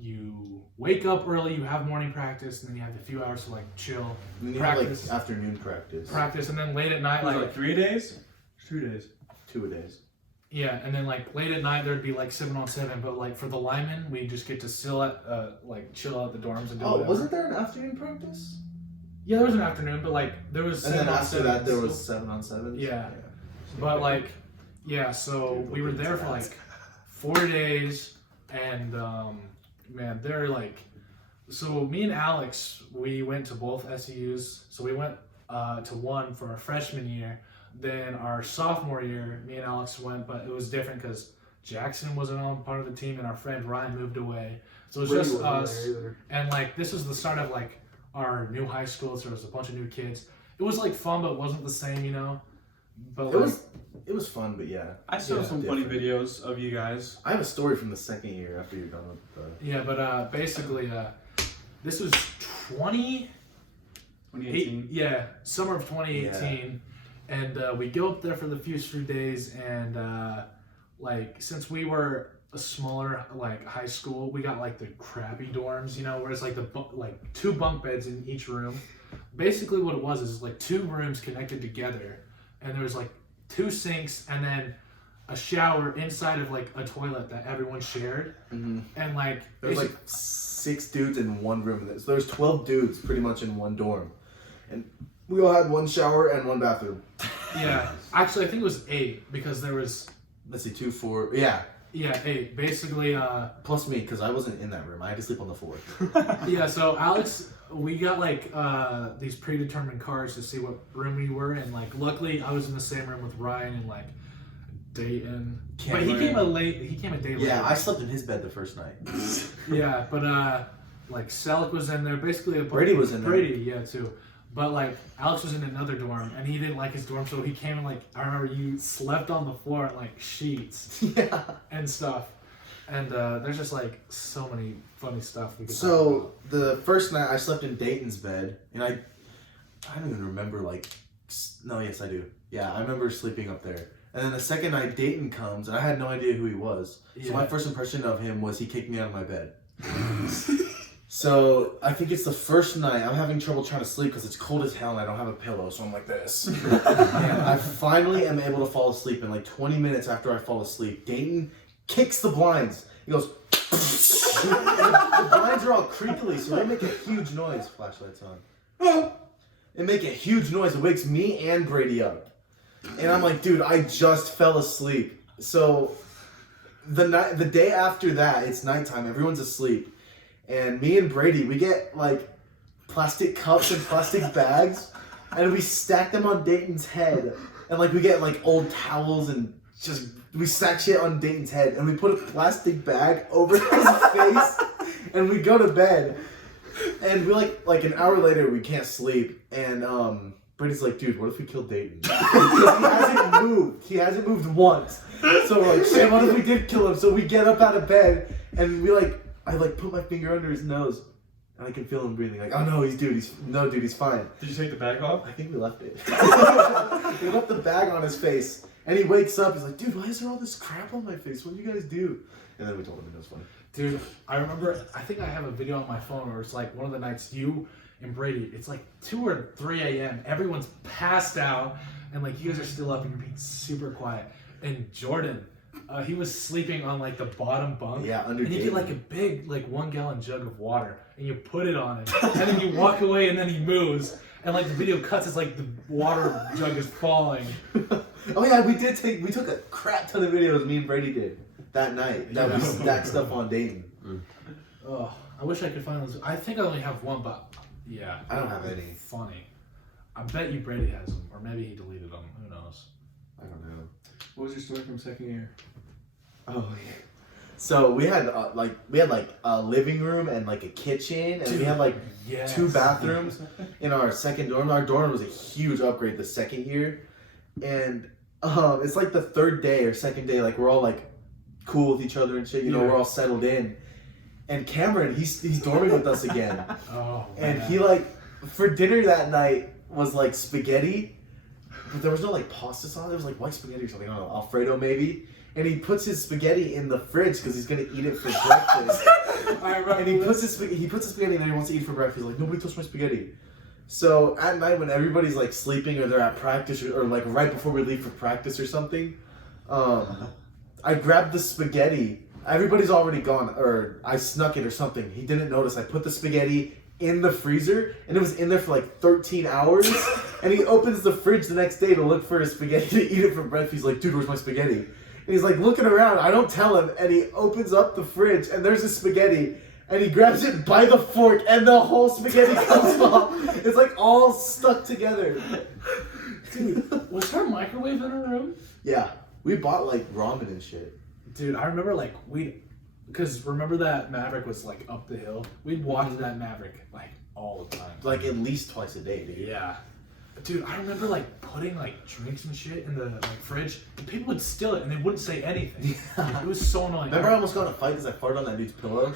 you wake up early, you have morning practice, and then you have a few hours to like chill, And then you had practice, like afternoon practice. and then late at night, Was it like like 3 days? 2 days. 2 days. yeah, and then like late at night there'd be like 7-on-7, but like for the linemen, we just get to chill at chill at the dorms and do Oh, whatever. wasn't there an afternoon practice? Yeah, there was an afternoon, but like there was. And then after that, there 7-on-7s. was 7-on-7s. Yeah. But like, yeah. So we were there for like 4 days, and man, they're like. So me and Alex, we went to both SEUs. So we went to one for our freshman year. Then our sophomore year, me and Alex went, but it was different because Jackson wasn't on part of the team, and our friend Ryan moved away. So it was just us. And like this was the start of like our new high school. So there was a bunch of new kids. It was like fun, but it wasn't the same, you know. But it was fun, but yeah. I saw some funny videos of you guys. I have a story from the second year after you're done with the... Yeah, but basically, this was 2018. Yeah, summer of 2018. Yeah. And we go up there for the few days, and like since we were a smaller like high school, we got like the crappy dorms, you know, where it's like like 2 bunk beds in each room. Basically, what it was is like 2 rooms connected together, and there was like 2 sinks, and then a shower inside of like a toilet that everyone shared. Mm-hmm. And like there was like 6 dudes in one room. So there was 12 dudes pretty much in one dorm, and we all had one shower and one bathroom. Yeah, actually, I think it was 8 because there was. Let's see, 2, 4. Yeah. Yeah, 8. Basically. Plus me, because I wasn't in that room. I had to sleep on the floor. Yeah. So Alex, we got like these predetermined cards to see what room we were in. Like, luckily, I was in the same room with Ryan and like Dayton. But he came a day later. Yeah, I slept in his bed the first night. Yeah, but like Selleck was in there. Basically, Brady was in there. Brady, yeah, too. But like Alex was in another dorm, and he didn't like his dorm, so he came and like I remember you slept on the floor in like sheets, yeah, and stuff. And there's just like so many funny stuff we could talk So the first night I slept in Dayton's bed, and I don't even remember like. No, yes I do. Yeah, I remember sleeping up there. And then the second night Dayton comes, and I had no idea who he was. Yeah. So my first impression of him was he kicked me out of my bed. So I think it's the first night I'm having trouble trying to sleep because it's cold as hell and I don't have a pillow, so I'm like this. And I finally am able to fall asleep, and like 20 minutes after I fall asleep, Dayton kicks the blinds. He goes, the blinds are all creakily, so they make a huge noise. Flashlights on. They make a huge noise. It wakes me and Brady up. And I'm like, dude, I just fell asleep. So the day after that, it's nighttime. Everyone's asleep. And me and Brady, we get like plastic cups and plastic bags, and we stack them on Dayton's head. And like we get like old towels and just we stack shit on Dayton's head, and we put a plastic bag over his face, and we go to bed. And we like an hour later we can't sleep, and Brady's like, dude, what if we kill Dayton? Because he hasn't moved. He hasn't moved once. So we're like, shit, what if we did kill him? So we get up out of bed, and I put my finger under his nose, and I can feel him breathing. Like, oh no, he's fine. Did you take the bag off? I think we left it. We left the bag on his face, and he wakes up. He's like, dude, why is there all this crap on my face? What do you guys do? And then we told him it was funny. Dude, I remember. I think I have a video on my phone where it's like one of the nights you and Brady. It's like 2 or 3 a.m. Everyone's passed out, and like you guys are still up, and you're being super quiet. And Jordan. He was sleeping on like the bottom bunk. Yeah, under. And you get like a big 1 gallon jug of water, and you put it on it, and then you walk away, and then he moves, and like the video cuts as like the water jug is falling. Oh yeah, we took a crap ton of videos. Me and Brady did that night. That we stacked stuff on Dayton. Oh, I wish I could find those. I think I only have one, but yeah, I don't have any. Funny. I bet you Brady has them, or maybe he deleted them. Who knows? I don't know. What was your story from second year? Oh yeah. So we had a living room and like a kitchen, and we had like 2 bathrooms in our second dorm. Our dorm was a huge upgrade the second year, and it's like the 3rd day or 2nd day, like we're all like cool with each other and shit. You know, we're all settled in. And Cameron, he's dorming with us again. Oh. And he like for dinner that night was like spaghetti. But there was no like pasta sauce. There was like white spaghetti or something. I don't know, Alfredo maybe. And he puts his spaghetti in the fridge because he's gonna eat it for breakfast. And he puts his spaghetti in there. He wants to eat for breakfast. He's like, nobody touched my spaghetti. So at night when everybody's like sleeping or they're at practice or like right before we leave for practice or something, I grabbed the spaghetti. Everybody's already gone, or I snuck it or something. He didn't notice. I put the spaghetti in the freezer, and it was in there for like 13 hours. And he opens the fridge the next day to look for his spaghetti to eat it for breakfast. He's like, dude, where's my spaghetti? And he's like looking around. I don't tell him, and he opens up the fridge, and there's his spaghetti. And he grabs it by the fork, and the whole spaghetti comes off. It's like all stuck together. Dude, was there a microwave in our room? Yeah, we bought like ramen and shit. Dude, I remember like because remember that Maverick was like up the hill? We'd walk to that Maverick like all the time. Like at least twice a day, dude. Yeah. Dude, I remember like putting like drinks and shit in the like fridge, and people would steal it and they wouldn't say anything. It was so annoying. Remember I almost got in a fight because I farted on that dude's pillow?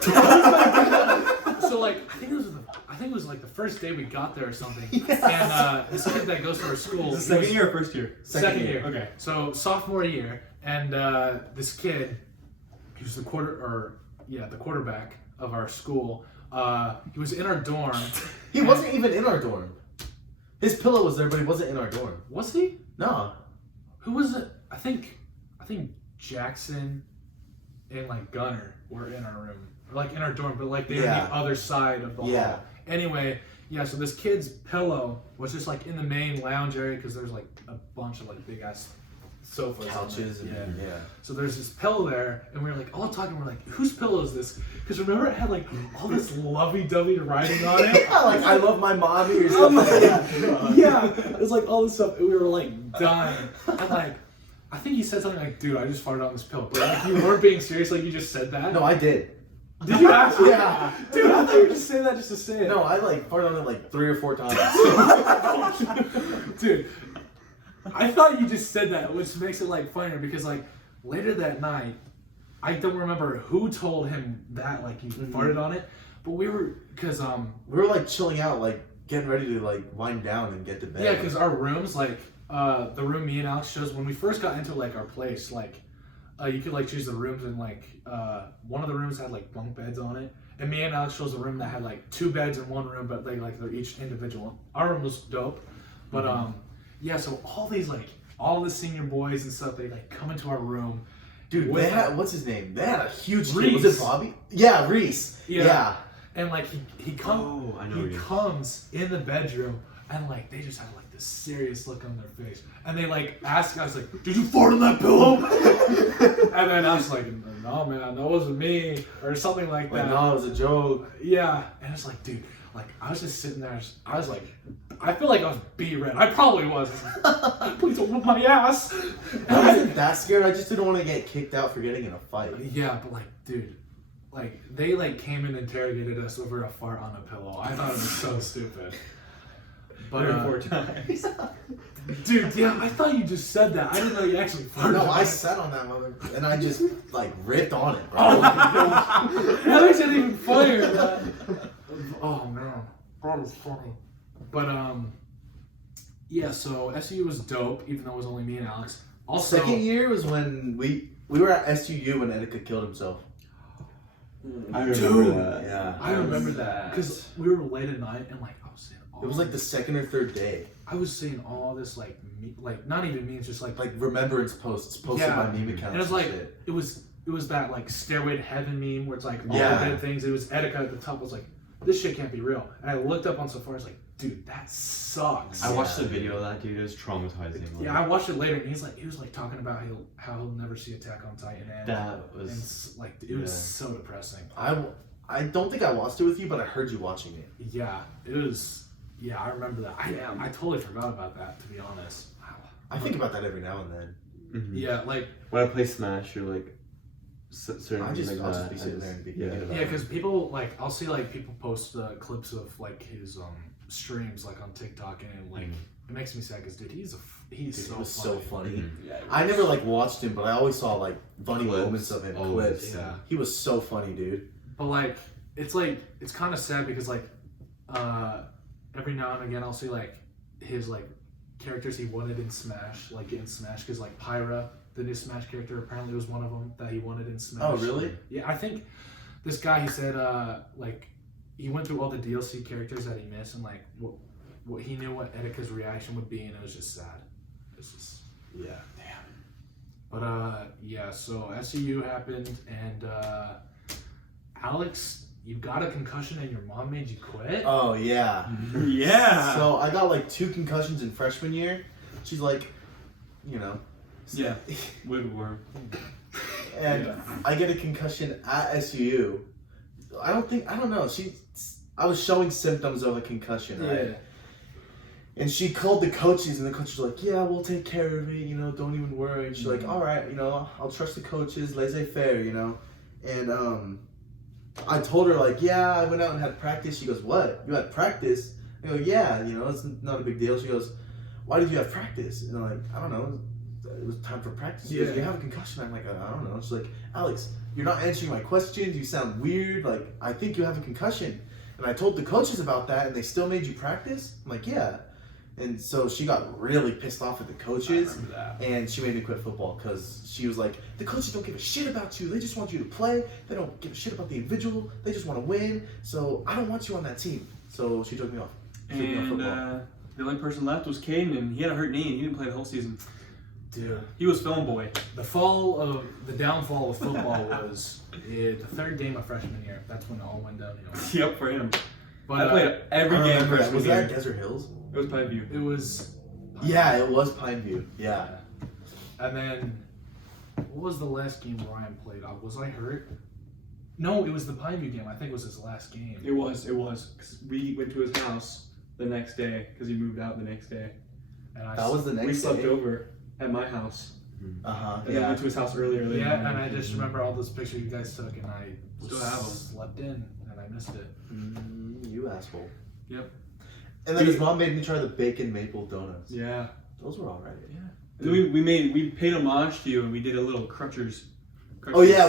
So like I think it was like the first day we got there or something. Yeah. And this kid that goes to our school. Second year or first year? Second year. Okay. So sophomore year, and this kid, he was the quarterback of our school. He was in our dorm. He wasn't even in our dorm. His pillow was there, but he wasn't in our dorm. Was he? No. Who was it? I think Jackson and like Gunner were in our room, or like in our dorm, but like they were on the other side of the hall. Anyway, yeah. So this kid's pillow was just like in the main lounge area because there's like a bunch of like big ass sofas, couches, and yeah. So there's this pillow there, and we were like all talking. We're like, whose pillow is this? Because remember, it had like all this lovey-dovey writing on it. Yeah, like I love my mommy or something like that. Yeah, it was like all this stuff, and we were like dying. And like, I think you said something like, "Dude, I just farted on this pillow," but like you weren't being serious. Like you just said that. No, I did. Did you actually? Yeah. Dude, I thought you were just saying that just to say it. No, I like farted on it like 3 or 4 times. Dude, I thought you just said that, which makes it like funnier because like later that night, I don't remember who told him that like he farted on it, but we were we were like chilling out, like getting ready to like wind down and get to bed. Yeah, because our rooms, like the room me and Alex chose when we first got into like our place, like you could like choose the rooms, and like one of the rooms had like bunk beds on it, and me and Alex chose the room that had like 2 beds in one room, but they're each individual. Our room was dope, but yeah, so all the senior boys and stuff, they like come into our room. Dude, they had, what's his name? They had a huge Reese. kid. Was it Bobby? Yeah, Reese. Yeah. And like he comes in the bedroom, and like they just had like this serious look on their face, and they like asked us like, "Did you fart on that pillow?" And then I was like, "No, man, that wasn't me," or something like that. No, it was a joke. Yeah, and it's like, dude, like I was just sitting there. I was like, I feel like I was B-red. I probably was. Please don't whip my ass. I wasn't that scared. I just didn't want to get kicked out for getting in a fight. Yeah, but like, dude, like they like came and interrogated us over a fart on a pillow. I thought it was so stupid. But 4 times. Dude, yeah, I thought you just said that. I didn't know you actually farted. No, on I it. sat on that mother and I just like ripped on it, bro. Oh my gosh. That makes it even funnier, man. Oh man, that was funny. But yeah. So SU was dope, even though it was only me and Alex. Also, second year was when we were at SUU when Etika killed himself. I remember Dude, that. Yeah. I remember that because we were late at night and like I was saying. It was like the second or third day. I was seeing all this like not even memes, just like remembrance posts posted by meme accounts. And it was like shit. it was that like Stairway to Heaven meme where it's like all Yeah. the good things. It was Etika at the top. I was like, this shit can't be real. And I looked up on Safari. I was like, dude, that sucks. I watched the video of that dude. It was traumatizing. Yeah, I watched it later, and he was like talking about how he'll never see Attack on Titan end. That was and like it was so depressing. I don't think I watched it with you, but I heard you watching it. Yeah, it was. Yeah, I remember that. I totally forgot about that, to be honest. I think about that every now and then. Mm-hmm. Yeah, like when I play Smash, you're like certain I'll things just like that. be sitting there and be yeah. thinking about yeah, because people like I'll see like people post clips of like his streams like on TikTok, and like it makes me sad because dude, he's so funny. Mm-hmm. Yeah, I never like watched him, but I always saw like funny Clips. moments of him, Always, clips. yeah. He was so funny, dude. But like it's kind of sad because like every now and again I'll see like his like characters he wanted in Smash, like in Smash, because like Pyra, the new Smash character, apparently was one of them that he wanted in Smash. Oh, really? Yeah, I think this guy, he said like he went through all the DLC characters that he missed, and like what he knew what Etika's reaction would be, and it was just sad. It's just damn. But yeah, so SEU happened, and Alex you got a concussion and your mom made you quit? Oh yeah. Yeah. So I got like 2 concussions in freshman year. She's like, you know. Yeah. Woodworm. And I get a concussion at SUU. I don't know. I was showing symptoms of a concussion, right? Yeah. And she called the coaches, and the coaches were like, yeah, we'll take care of it, don't even worry. And she's like, all right, I'll trust the coaches, laissez-faire, And I told her, like, yeah, I went out and had practice. She goes, what? You had practice? I go, yeah, it's not a big deal. She goes, why did you have practice? And I'm like, I don't know. It was time for practice. She goes, you have a concussion? I'm like, I don't know. She's like, Alex, you're not answering my questions. You sound weird. Like, I think you have a concussion. And I told the coaches about that, and they still made you practice? I'm like, yeah. And so she got really pissed off at the coaches, and she made me quit football because she was like, the coaches don't give a shit about you. They just want you to play. They don't give a shit about the individual. They just want to win. So I don't want you on that team. So she took me off. And the only person left was Caden, and he had a hurt knee, and he didn't play the whole season. Dude. He was film boy. The downfall of football was the 3rd game of freshman year. That's when it all went downhill. Yep, for him. But I played every game freshman Was year. that Desert Hills? It was Pineview. it was. Yeah, it was Pineview. Yeah. And then, what was the last game Ryan played? Was I hurt? No, it was the Pineview game. I think it was his last game. It was. 'Cause we went to his house the next day because he moved out the next day. And That was the next We slept day. over at my house. Uh-huh. And then went to his house earlier. Yeah, and I just remember all those pictures you guys took, and I Still have 'em. slept in, and I missed it. You asshole. Yep. And then his mom made me try the bacon maple donuts. Yeah. Those were alright. Yeah. And then we paid homage to you, and we did a little Crutchers. Oh yeah,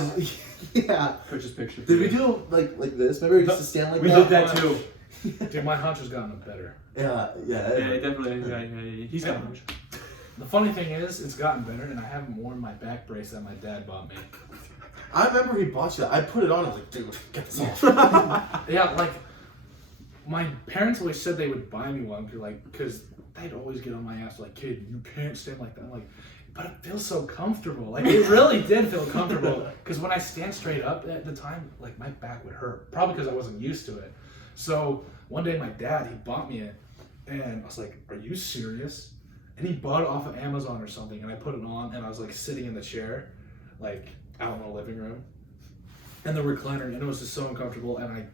yeah. Crutchers picture. Did we do like this? Remember we used to stand like We that? did that too. Dude, my hunch has gotten better. Yeah. Yeah, definitely. Yeah. He's got homage. The funny thing is, it's gotten better, and I haven't worn my back brace that my dad bought me. I remember he bought you that. I put it on. I was like, dude, get this off. Yeah, like, my parents always said they would buy me one, because they'd always get on my ass, like, kid, you can't stand like that. I'm like, but it feels so comfortable. Like, it really did feel comfortable, because when I stand straight up at the time, like, my back would hurt, probably because I wasn't used to it. So, one day my dad, he bought me it, and I was like, are you serious? And he bought it off of Amazon or something, and I put it on, and I was, like, sitting in the chair, like, out in the living room, and the recliner, and it was just so uncomfortable, and I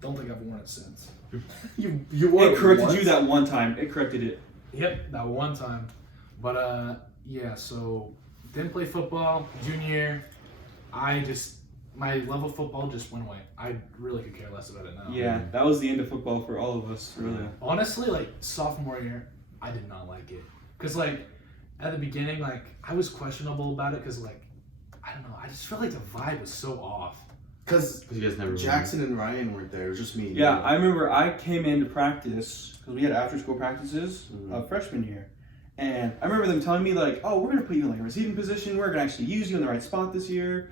don't think I've worn it since. You wore It corrected once? you that one time. It corrected it. Yep, that one time. But yeah, so didn't play football junior year. My love of football just went away. I really could care less about it now. Yeah, that was the end of football for all of us, really. Honestly, like sophomore year, I did not like it. Cause like at the beginning, like I was questionable about it. Cause like I don't know, I just felt like the vibe was so off. Because you guys never Jackson and Ryan weren't there. It was just me. and Yeah, you. I remember I came into practice because we had after-school practices of freshman year. And I remember them telling me, like, oh, we're going to put you in like a receiving position. We're going to actually use you in the right spot this year.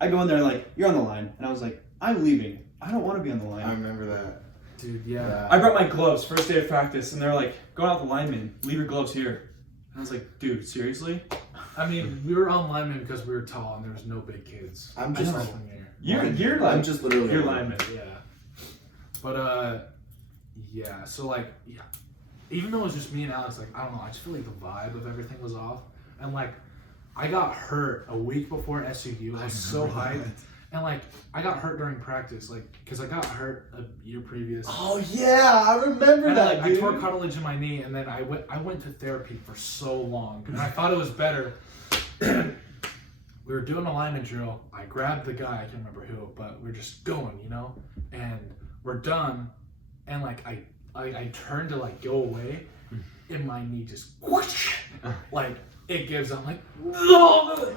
I go in there like, you're on the line. And I was like, I'm leaving. I don't want to be on the line. I remember that. Dude, yeah. I brought my gloves first day of practice, and they're like, go out the lineman. Leave your gloves here. And I was like, dude, seriously? I mean, we were on linemen because we were tall and there was no big kids. I'm just- freshman year. You're like, I'm just literally. you're a lineman. Yeah. But yeah, so like yeah. Even though it was just me and Alex, like I don't know, I just feel like the vibe of everything was off. And like I got hurt a week before SUU. I was so hyped. And like I got hurt during practice, like because I got hurt a year previous. Oh yeah, I remember And that. like, I dude. tore cartilage in my knee, and then I went to therapy for so long, and I thought it was better. We were doing a lineman drill. I grabbed the guy, I can't remember who, but we are just going, and we're done, and like I turned to like go away, and my knee just whoosh, like it gives. I'm like, no!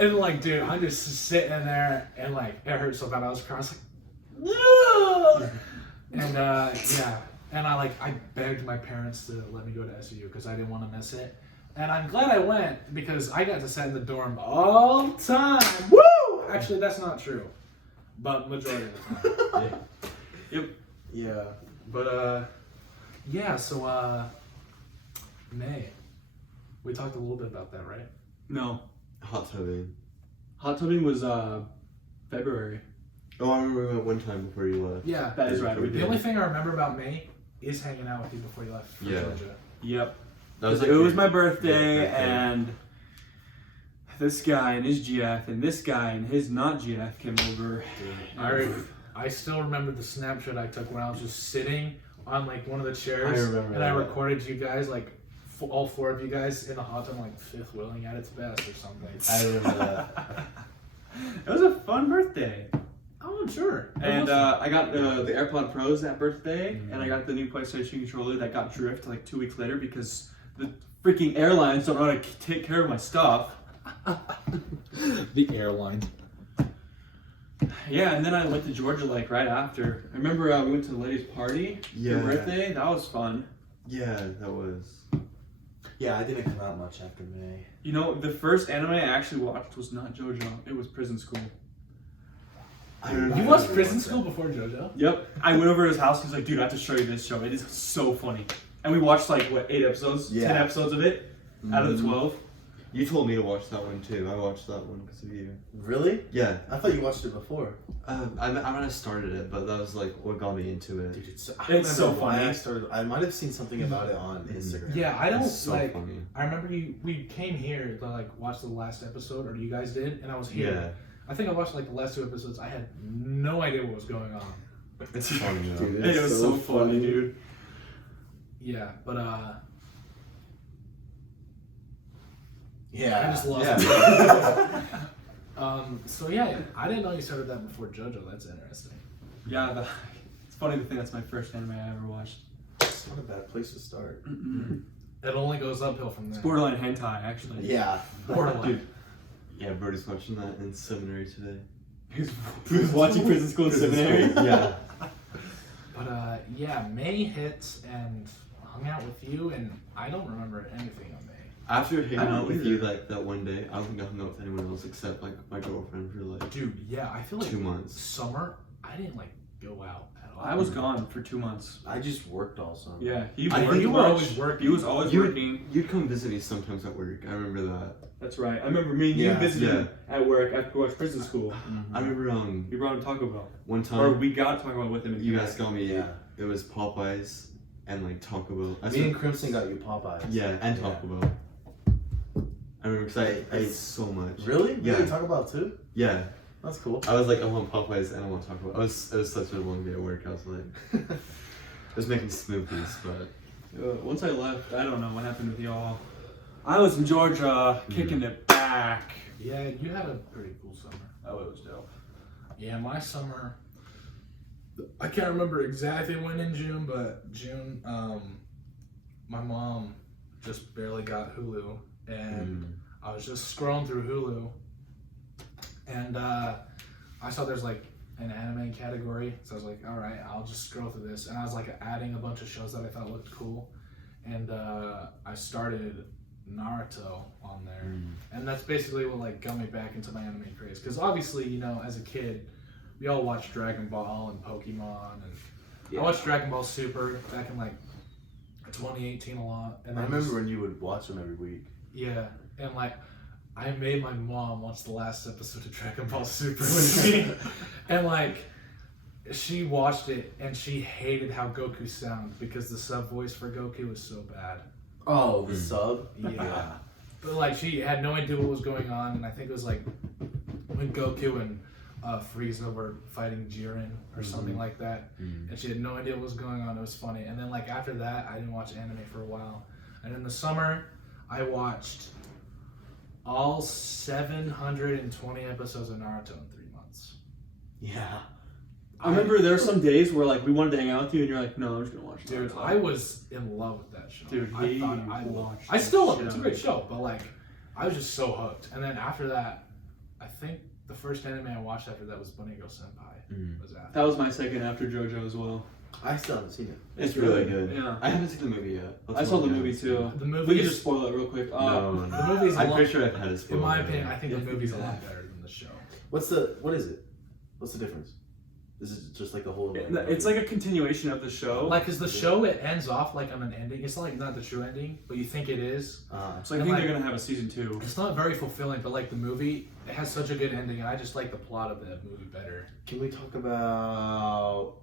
And like, dude, I'm just sitting there, and like it hurt so bad. I was crying. I was like, no! And yeah, and I begged my parents to let me go to SUU because I didn't want to miss it. And I'm glad I went because I got to sit in the dorm all the time. Woo! Actually, that's not true, but majority of the time. Yep. Yeah. But yeah. So May, we talked a little bit about that, right? No. Hot tubbing. Hot tubbing was February. Oh, I remember we went one time before you left. Yeah. That is right. We The did. only thing I remember about May is hanging out with you before you left for Yeah. Georgia. Yep. That was It like was your- my birthday, Yeah, birthday. and this guy and his GF and this guy and his not GF came over. I still remember the snapshot I took when I was just sitting on like one of the chairs, I remember and I that. recorded you guys like all four of you guys in the hot tub like fifth wheeling at its best or something. I remember that. It was a fun birthday. Oh, I'm sure. And I got the AirPod Pros that birthday, and I got the new PlayStation controller that got drift like 2 weeks later because the freaking airlines don't know how to take care of my stuff. The airline. Yeah, and then I went to Georgia like right after. I remember we went to the lady's party for Yeah. her birthday. That was fun. Yeah, that was. Yeah, I didn't come out much after May. You know, the first anime I actually watched was not JoJo. It was Prison School. You watched Prison School before JoJo? Yep. I went over to his house. He's like, dude, I have to show you this show. It is so funny. And we watched like, what, 8 episodes? Yeah. 10 episodes of it out of the 12. You told me to watch that one too. I watched that one because of you. Really? Yeah. I thought you watched it before. I might have started it, but that was like what got me into it. Dude, it's It's so why funny. I started. I might have seen something about it on Instagram. Yeah, I don't It's so like. funny. I remember we came here to like watch the last episode, or you guys did, and I was here. Yeah. I think I watched like the last 2 episodes. I had no idea what was going on. It's funny though. Dude, It was so funny, dude. Yeah, but Yeah. I just lost Yeah. So yeah, I didn't know you started that before JoJo. That's interesting. Yeah, it's funny to think that's my first anime I ever watched. It's not a bad place to start. It only goes uphill from there. It's borderline hentai, actually. Yeah. Borderline. Dude. Yeah, Brody's watching that in seminary today. Who's watching Prison School in seminary? Yeah. But yeah, May hits and hung out with you, and I don't remember anything on May. After hanging I don't out with either. you that one day, I don't think I hung out with anyone else except like my girlfriend for like Dude, yeah, I feel like 2 months. summer, I didn't like go out at all. I was gone for 2 months. I just worked all summer. Yeah, he I worked think you a were bunch. always working. He was always You- working. You'd come visit me sometimes at work. I remember that. That's right. I remember me and you Yeah, visited at work after we watched Prison School. I remember We brought him Taco Bell. one Or time we got Taco Bell with him. And you guys got me. Yeah. It was Popeyes and like Taco Bell. I Me and spent- Crimson got you Popeyes. yeah, and Taco Bell. I remember because I ate so much. Really? Yeah. Really? Talk about two? Yeah, That's cool. I was like, I want Popeyes and I want Taco Bell. It was such a long day at work. I was like, I was making smoothies, but Once I left, I don't know what happened with y'all. I was in Georgia, kicking it back. Yeah, you had a pretty cool summer. Oh, it was dope. Yeah, my summer, I can't remember exactly when in June, but June, my mom just barely got Hulu, and I was just scrolling through Hulu, and I saw there's like an anime category, so I was like, all right, I'll just scroll through this, and I was like adding a bunch of shows that I thought looked cool, and I started Naruto on there, and that's basically what like got me back into my anime craze, because obviously, you know, as a kid, we all watched Dragon Ball and Pokemon, and I watched Dragon Ball Super back in like 2018 a lot, and I then remember just- when you would watch them every week. yeah, and like I made my mom watch the last episode of Dragon Ball Super with me, and like she watched it and she hated how Goku sounded because the sub voice for Goku was so bad. Oh, the sub? Yeah. But like she had no idea what was going on, and I think it was like when Goku and Frieza were fighting Jiren or something like that, and she had no idea what was going on. It was funny. And then like after that, I didn't watch anime for a while. And in the summer, I watched all 720 episodes of Naruto in 3 months. Yeah. I remember there were some days where like we wanted to hang out with you, and you're like, "No, I'm just gonna watch." Dude, Naruto." I was in love with that show. Dude, I he thought I loved. watched I still the love it. shit It's a out great of it. show, but like, I was just so hooked. And then after that, I think the first anime I watched after that was Bunny Girl Senpai. Was after. That was my second after JoJo as well. I still haven't seen it. it's really good. Yeah. I haven't seen the movie yet. I saw the movie too. The We movie can is, just spoil it real quick. No, the movie's I'm long- pretty sure I've had it spoiled. in my opinion, I think Yeah. the movie's a lot better than the show. What is it? What's the difference? This is just like the whole. It's like a continuation of the show. Like, cause the show it ends off like on an ending. It's not the true ending, but you think it is. So I think they're gonna have a season 2. It's not very fulfilling, but like the movie, it has such a good ending, and I just like the plot of the movie better. Can we talk about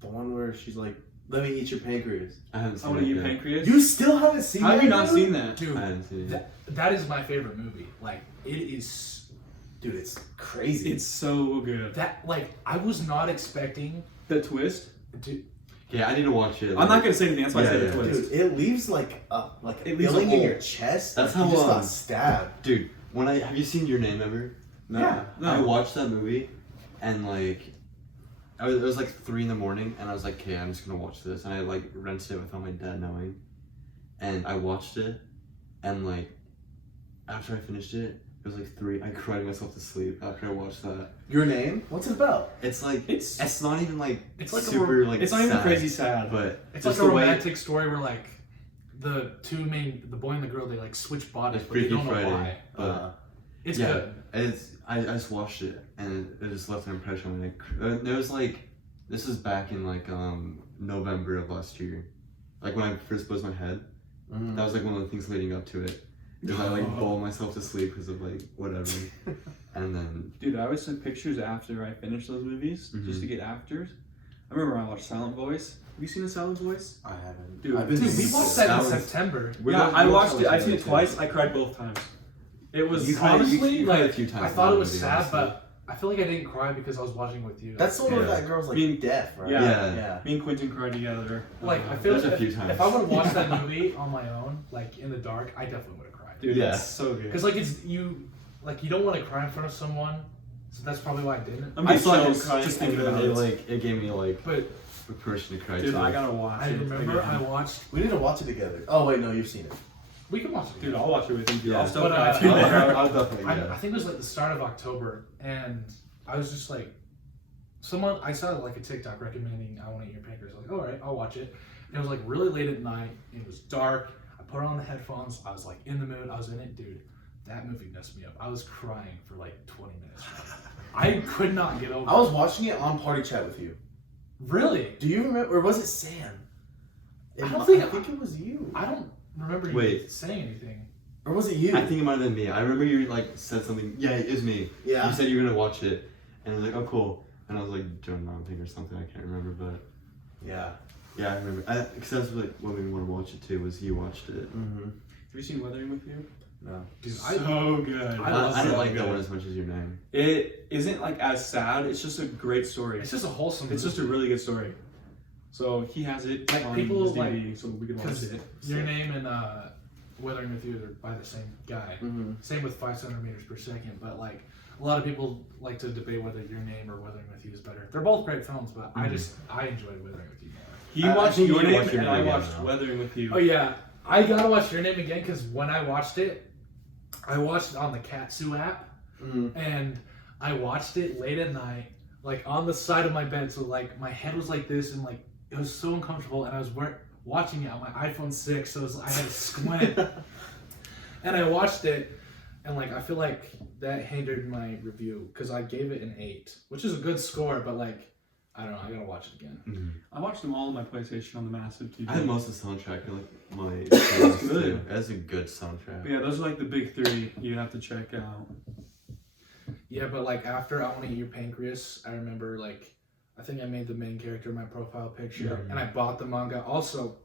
the one where she's like, "Let me eat your pancreas"? I haven't seen I want it to eat yet. pancreas. You still haven't seen How that? have you not dude? seen that? Dude, I haven't seen it. that is my favorite movie. Like, it is. Dude, it's crazy. It's so good. That, like, I was not expecting. The twist. Dude, Yeah, I need to watch it. I'm not gonna say anything. That's why I Yeah, said yeah. the twist. Dude, it leaves like a It leaves a feeling in hole. your chest. That's like how, you just got um, stabbed. Dude, have you seen Your Name ever? No. Yeah. No. I watched that movie, and like, it was like 3 in the morning, and I was like, okay, I'm just gonna watch this, and I like rented it without my dad knowing, and I watched it, and like, after I finished it, it was like 3. I cried myself to sleep after I watched that. Your Name? What's it about? It's like it's not even like It's like a super like It's not even sad, crazy sad. but it's just like a the way- romantic story where, like, the boy and the girl, they like switch bodies, It's but they Freaky don't know Friday, why. but It's yeah, good. I just watched it and it just left an impression on me. There was like, this is back in like November of last year, like when I first buzzed my head. That was like one of the things leading up to it. Because I like bawled myself to sleep because of like whatever, and then Dude, I always took pictures after I finished those movies just to get afters. I remember I watched Silent Voice. Have you seen The Silent Voice? I haven't. Dude, I've been Dude, we meaning watched to. that in was- September. Yeah, I watched it. I've seen it twice. I cried both times. It was Honestly, you cried like, a few times I in thought that it was movie, sad, honestly. but I feel like I didn't cry because I was watching with you. That's the one where Yeah. that girl's like Being- deaf, right? Yeah. Me and Quinten cried together. Like, I feel There's like a few times. if I would have watched that movie on my own, like in the dark, I definitely would have cried. Dude, Yeah. it's so good. Because like you don't want to cry in front of someone, so that's probably why I didn't. I'm I getting saw him chills crying just and thinking about it it. like it gave me like But a person to cry Dude, to. I gotta watch I it. remember again. I watched. We need to watch it together. Oh wait, no, you've seen it. We can watch it. Dude, together. I'll watch it with you. Dude. Yeah. I'll still But, cry uh, if you're there. I'll definitely. I think it was like the start of October, and I was just like, I saw like a TikTok recommending I Want to Eat Your Pancreas. I was like, all right, I'll watch it. And it was like really late at night. It was dark. I put on the headphones. I was like in the mood. I was in it, dude. That movie messed me up. I was crying for like 20 minutes. I could not get over I was watching it on Party Chat with you. it. Really? Do you remember, or was it Sam? I don't think- I think it was you. I don't remember you Wait. saying anything. Or was it you? I think it might have been me. I remember you like said something. Yeah, it is me. Yeah. You said you were gonna watch it, and I was like, oh cool. And I was like doing my own thing or something. I can't remember, but Yeah. yeah, I remember. Because that's like what made me want to watch it too. Was you watched it? Mm-hmm. Have you seen Weathering with You? No. Dude, So good. I love I didn't so like that good. one as much as Your Name. It isn't like as sad. It's just a great story. It's just a wholesome. It's just a really good story. So he has it Like, on people, his DVD, so we can watch because it. Your Name and Weathering with You are by the same guy. Mm-hmm. Same with 5 centimeters per second, but like a lot of people like to debate whether Your Name or Weathering with You is better. They're both great films, but I enjoyed Weathering with You more. He I watched think you Your can Name watch Your and I Name again watched now. Weathering with You. Oh yeah, I gotta watch Your Name again because when I watched it on the Katsu app, Mm-hmm. and I watched it late at night, like on the side of my bed. So like my head was like this, and like it was so uncomfortable, and I was watching it on my iPhone 6, so I had to squint. And I watched it, and like I feel like that hindered my review because I gave it an 8, which is a good score, but like I don't know, I gotta watch it again. Mm-hmm. I watched them all on my PlayStation on the massive TV. I had most of the soundtrack. I like my. That's good. That's a good soundtrack. But yeah, those are like the big 3 you have to check out. Yeah, but like after I Want to Eat Your Pancreas, I remember like I think I made the main character my profile picture, and I bought the manga. Also,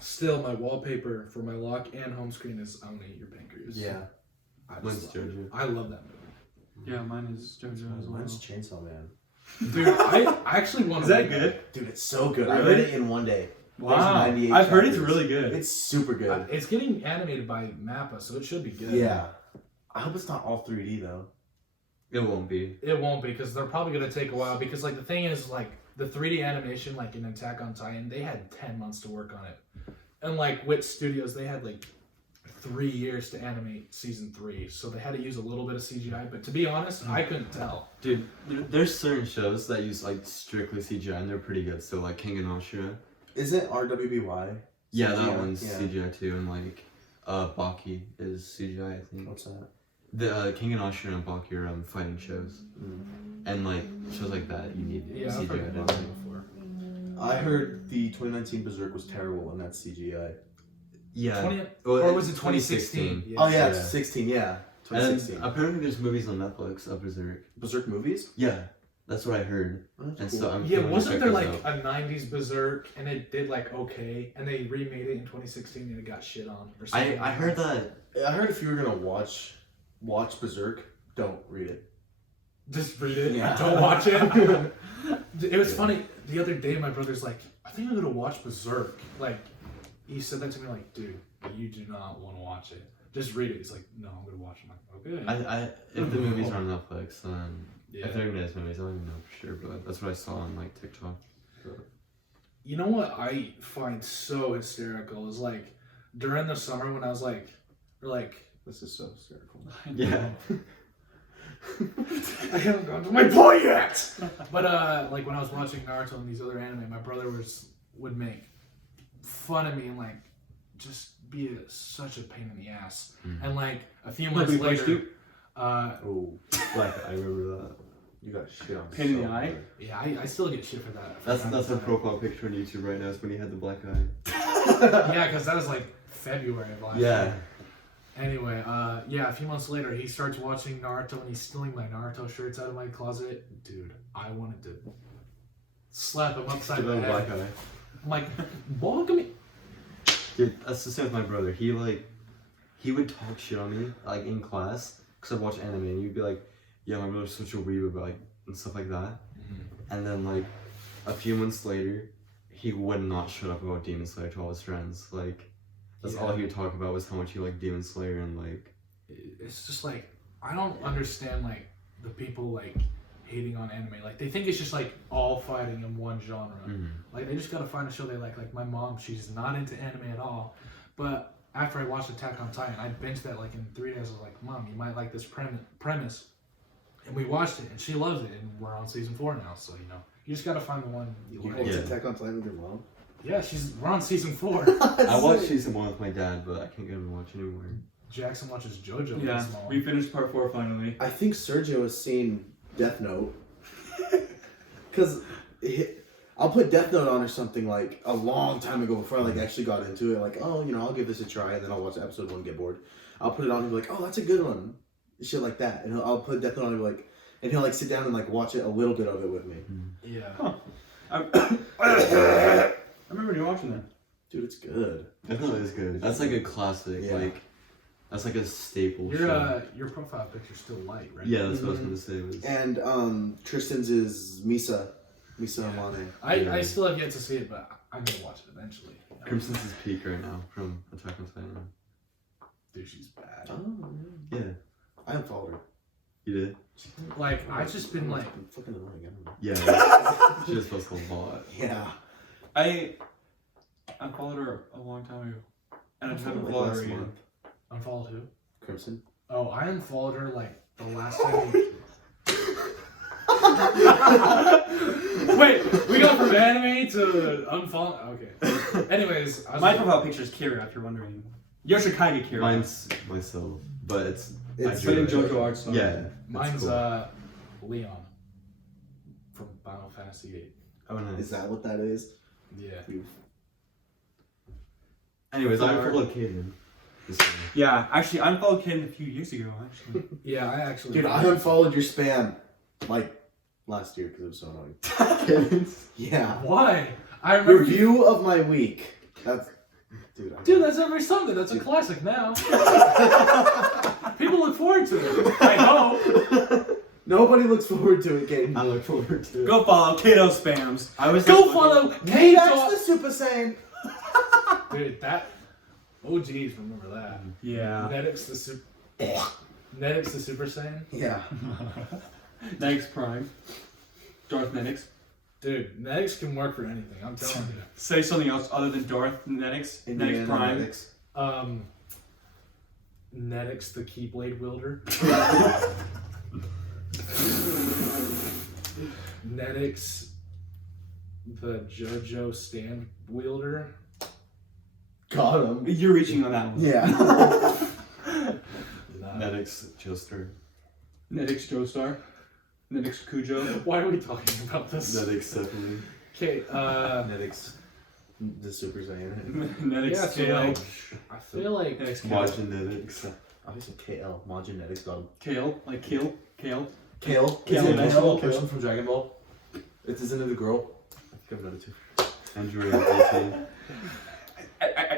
still my wallpaper for my lock and home screen is I Want to Eat Your Pancreas. Yeah. I Mine's just love it. JoJo. I love that movie. Yeah, mine is JoJo as well. Mine's Chainsaw Man. Dude, I actually want Is to. that good? Dude, it's so good. I Really? read it in one day. Wow. 98 I've heard it's chapters. really good. It's super good. It's getting animated by Mappa, so it should be good. Yeah. I hope it's not all 3D though. It won't be. It won't be because they're probably gonna take a while. Because like the thing is like the 3D animation, like in Attack on Titan, they had 10 months to work on it, and like with Studios, they had like 3 years to animate season 3, so they had to use a little bit of CGI. But to be honest, I couldn't tell. Dude, there's certain shows that use like strictly CGI and they're pretty good. So like King and Ashura. Isn't RWBY? Yeah, that CGI? one's Yeah. CGI too, and like Baki is CGI, I think. What's that? The King and Ashura and Baki are fighting shows. And like shows like that, you need Yeah, I've CGI. heard about it before. I heard the 2019 Berserk was terrible, and that's CGI. Yeah. 20, Well, or was it 2016? Oh yeah, Yeah. it's 16. Yeah, And 2016. apparently there's movies on Netflix of Berserk. Berserk movies. Yeah, that's what I heard. Oh, that's And cool. so I'm Yeah, feeling wasn't check there those like out. a 90s Berserk and it did like okay and they remade it in 2016 and it got shit on or something? I heard that. I heard if you were gonna watch Berserk, don't read it. Just read it. Yeah. Don't watch it. It was funny. The other day, my brother's like, "I think I'm gonna watch Berserk." Like, he said that to me. Like, dude, you do not want to watch it. Just read it. He's like, "No, I'm gonna watch it." I'm like, "Okay." If the movies are on Netflix, then Yeah. if they're nice movies, I don't even know for sure, but that's what I saw on like TikTok. You know what I find so hysterical is like during the summer when I was like, This is so hysterical. Yeah. I haven't gone to my point yet. But like when I was watching Naruto and these other anime, my brother would make fun of me and like just be such a pain in the ass. Mhm. And like a few months later, Oh, Like I remember that. you got shit on. Pain in the so eye? hard. yeah, I still get shit for that. That's a profile picture on YouTube right now. Is when he had the black eye. Yeah, because that was like February of last Yeah. year. Anyway, yeah, a few months later, he starts watching Naruto and he's stealing my Naruto shirts out of my closet. Dude, I wanted to slap him upside Give the him a black head. eye. I'm like, look at me. Dude, that's the same with my brother. He would talk shit on me like in class because I watch anime and you'd be like, yeah, my brother's such a weeb about like and stuff like that. And then like a few months later, he would not shut up about Demon Slayer to all his friends. Like that's all he would talk about was how much he liked Demon Slayer and like. It's just like I don't understand like the people like hating on anime. Like they think it's just like all fighting in one genre. Like they just gotta find a show they like. Like my mom, she's not into anime at all. But after I watched Attack on Titan, I binged that like in 3 days. I was like, Mom, you might like this premise. And we watched it, and she loves it, and we're on season 4 now. So you know, you just gotta find the one you You like. watched Yeah. Attack on Titan with your mom? Yeah, we're on season 4. I watched season 1 with my dad, but I can't get him to watch anymore. Jackson watches JoJo. Yeah, this small. we finished part 4 finally. I think Sergio has seen Death Note. Because I'll put Death Note on or something like a long time ago before I like actually got into it. Like, oh, I'll give this a try, and then I'll watch episode 1 and get bored. I'll put it on and be like, oh, that's a good one. Shit like that. And I'll put Death Note on and be like, and he'll like sit down and like watch it a little bit of it with me. Yeah. I remember you watching that. Dude, it's good. Definitely is good. That's like a classic. Yeah. Like that's like a staple show. Your profile picture's still light, right? Yeah, that's what I was gonna say. Was And Tristan's is Misa Amane. I still have yet to see it, but I'm gonna watch it eventually. Crimson's his peak right now from Attack on Titan. Dude, she's bad. Oh, Yeah, I unfollowed her. you did. Like I've just been like, I'm fucking annoying. I don't know. Yeah, she just posts a lot. Yeah. I followed her a long time ago. And I haven't Like followed last her again. month. unfollowed who? Crimson. Oh, I unfollowed her like the last time. Wait, we go from anime to unfollow. Okay. Anyways, I was My like, profile picture is Kira, if you're wondering. Yoshikage Kira. Mine's myself, but it's It's I But in drew it. JoJo art style. Yeah, mine's cool. Leon from Final Fantasy VIII. Oh nice. Is that what that is? Yeah. Anyways, I Flower. followed Caden. Yeah, actually, I unfollowed Ken a few years ago, actually. Yeah, I actually. Dude, I unfollowed your spam like last year because it was so annoying. Yeah. Why? I remember. Review of my week. That's Dude, that's every Sunday. That's a classic now. People look forward to it. I hope. Nobody looks forward to it, Caden. I look forward to it. Go follow Kado Spams. I was Go just follow looking- Hey, Kado. that's the Super Saiyan. Dude, that. Oh geez, remember that. Yeah. Netix the Super Saiyan. Yeah. Netix Prime. Darth Netix. Dude, Netix can work for anything. I'm telling you. Say something else other than Darth Netix. Netix Prime. Netix the Keyblade wielder. Netix the JoJo stand wielder. Got him. You're reaching on that one. Yeah. Netix Joestar. Netix Joestar. Netix Cujo. Why are we talking about this? Netix definitely. Okay, Netix, the Super Saiyan. Netix yeah, so KL. like, I feel like Netix KL. Quadratics. Obviously KL, Majanetics dog. Kale, like Kale. Kale. Kale, Is it vegetable, Kale, Kale. person from Dragon Ball? Isn't it a girl? I think I've noticed too. Android 18.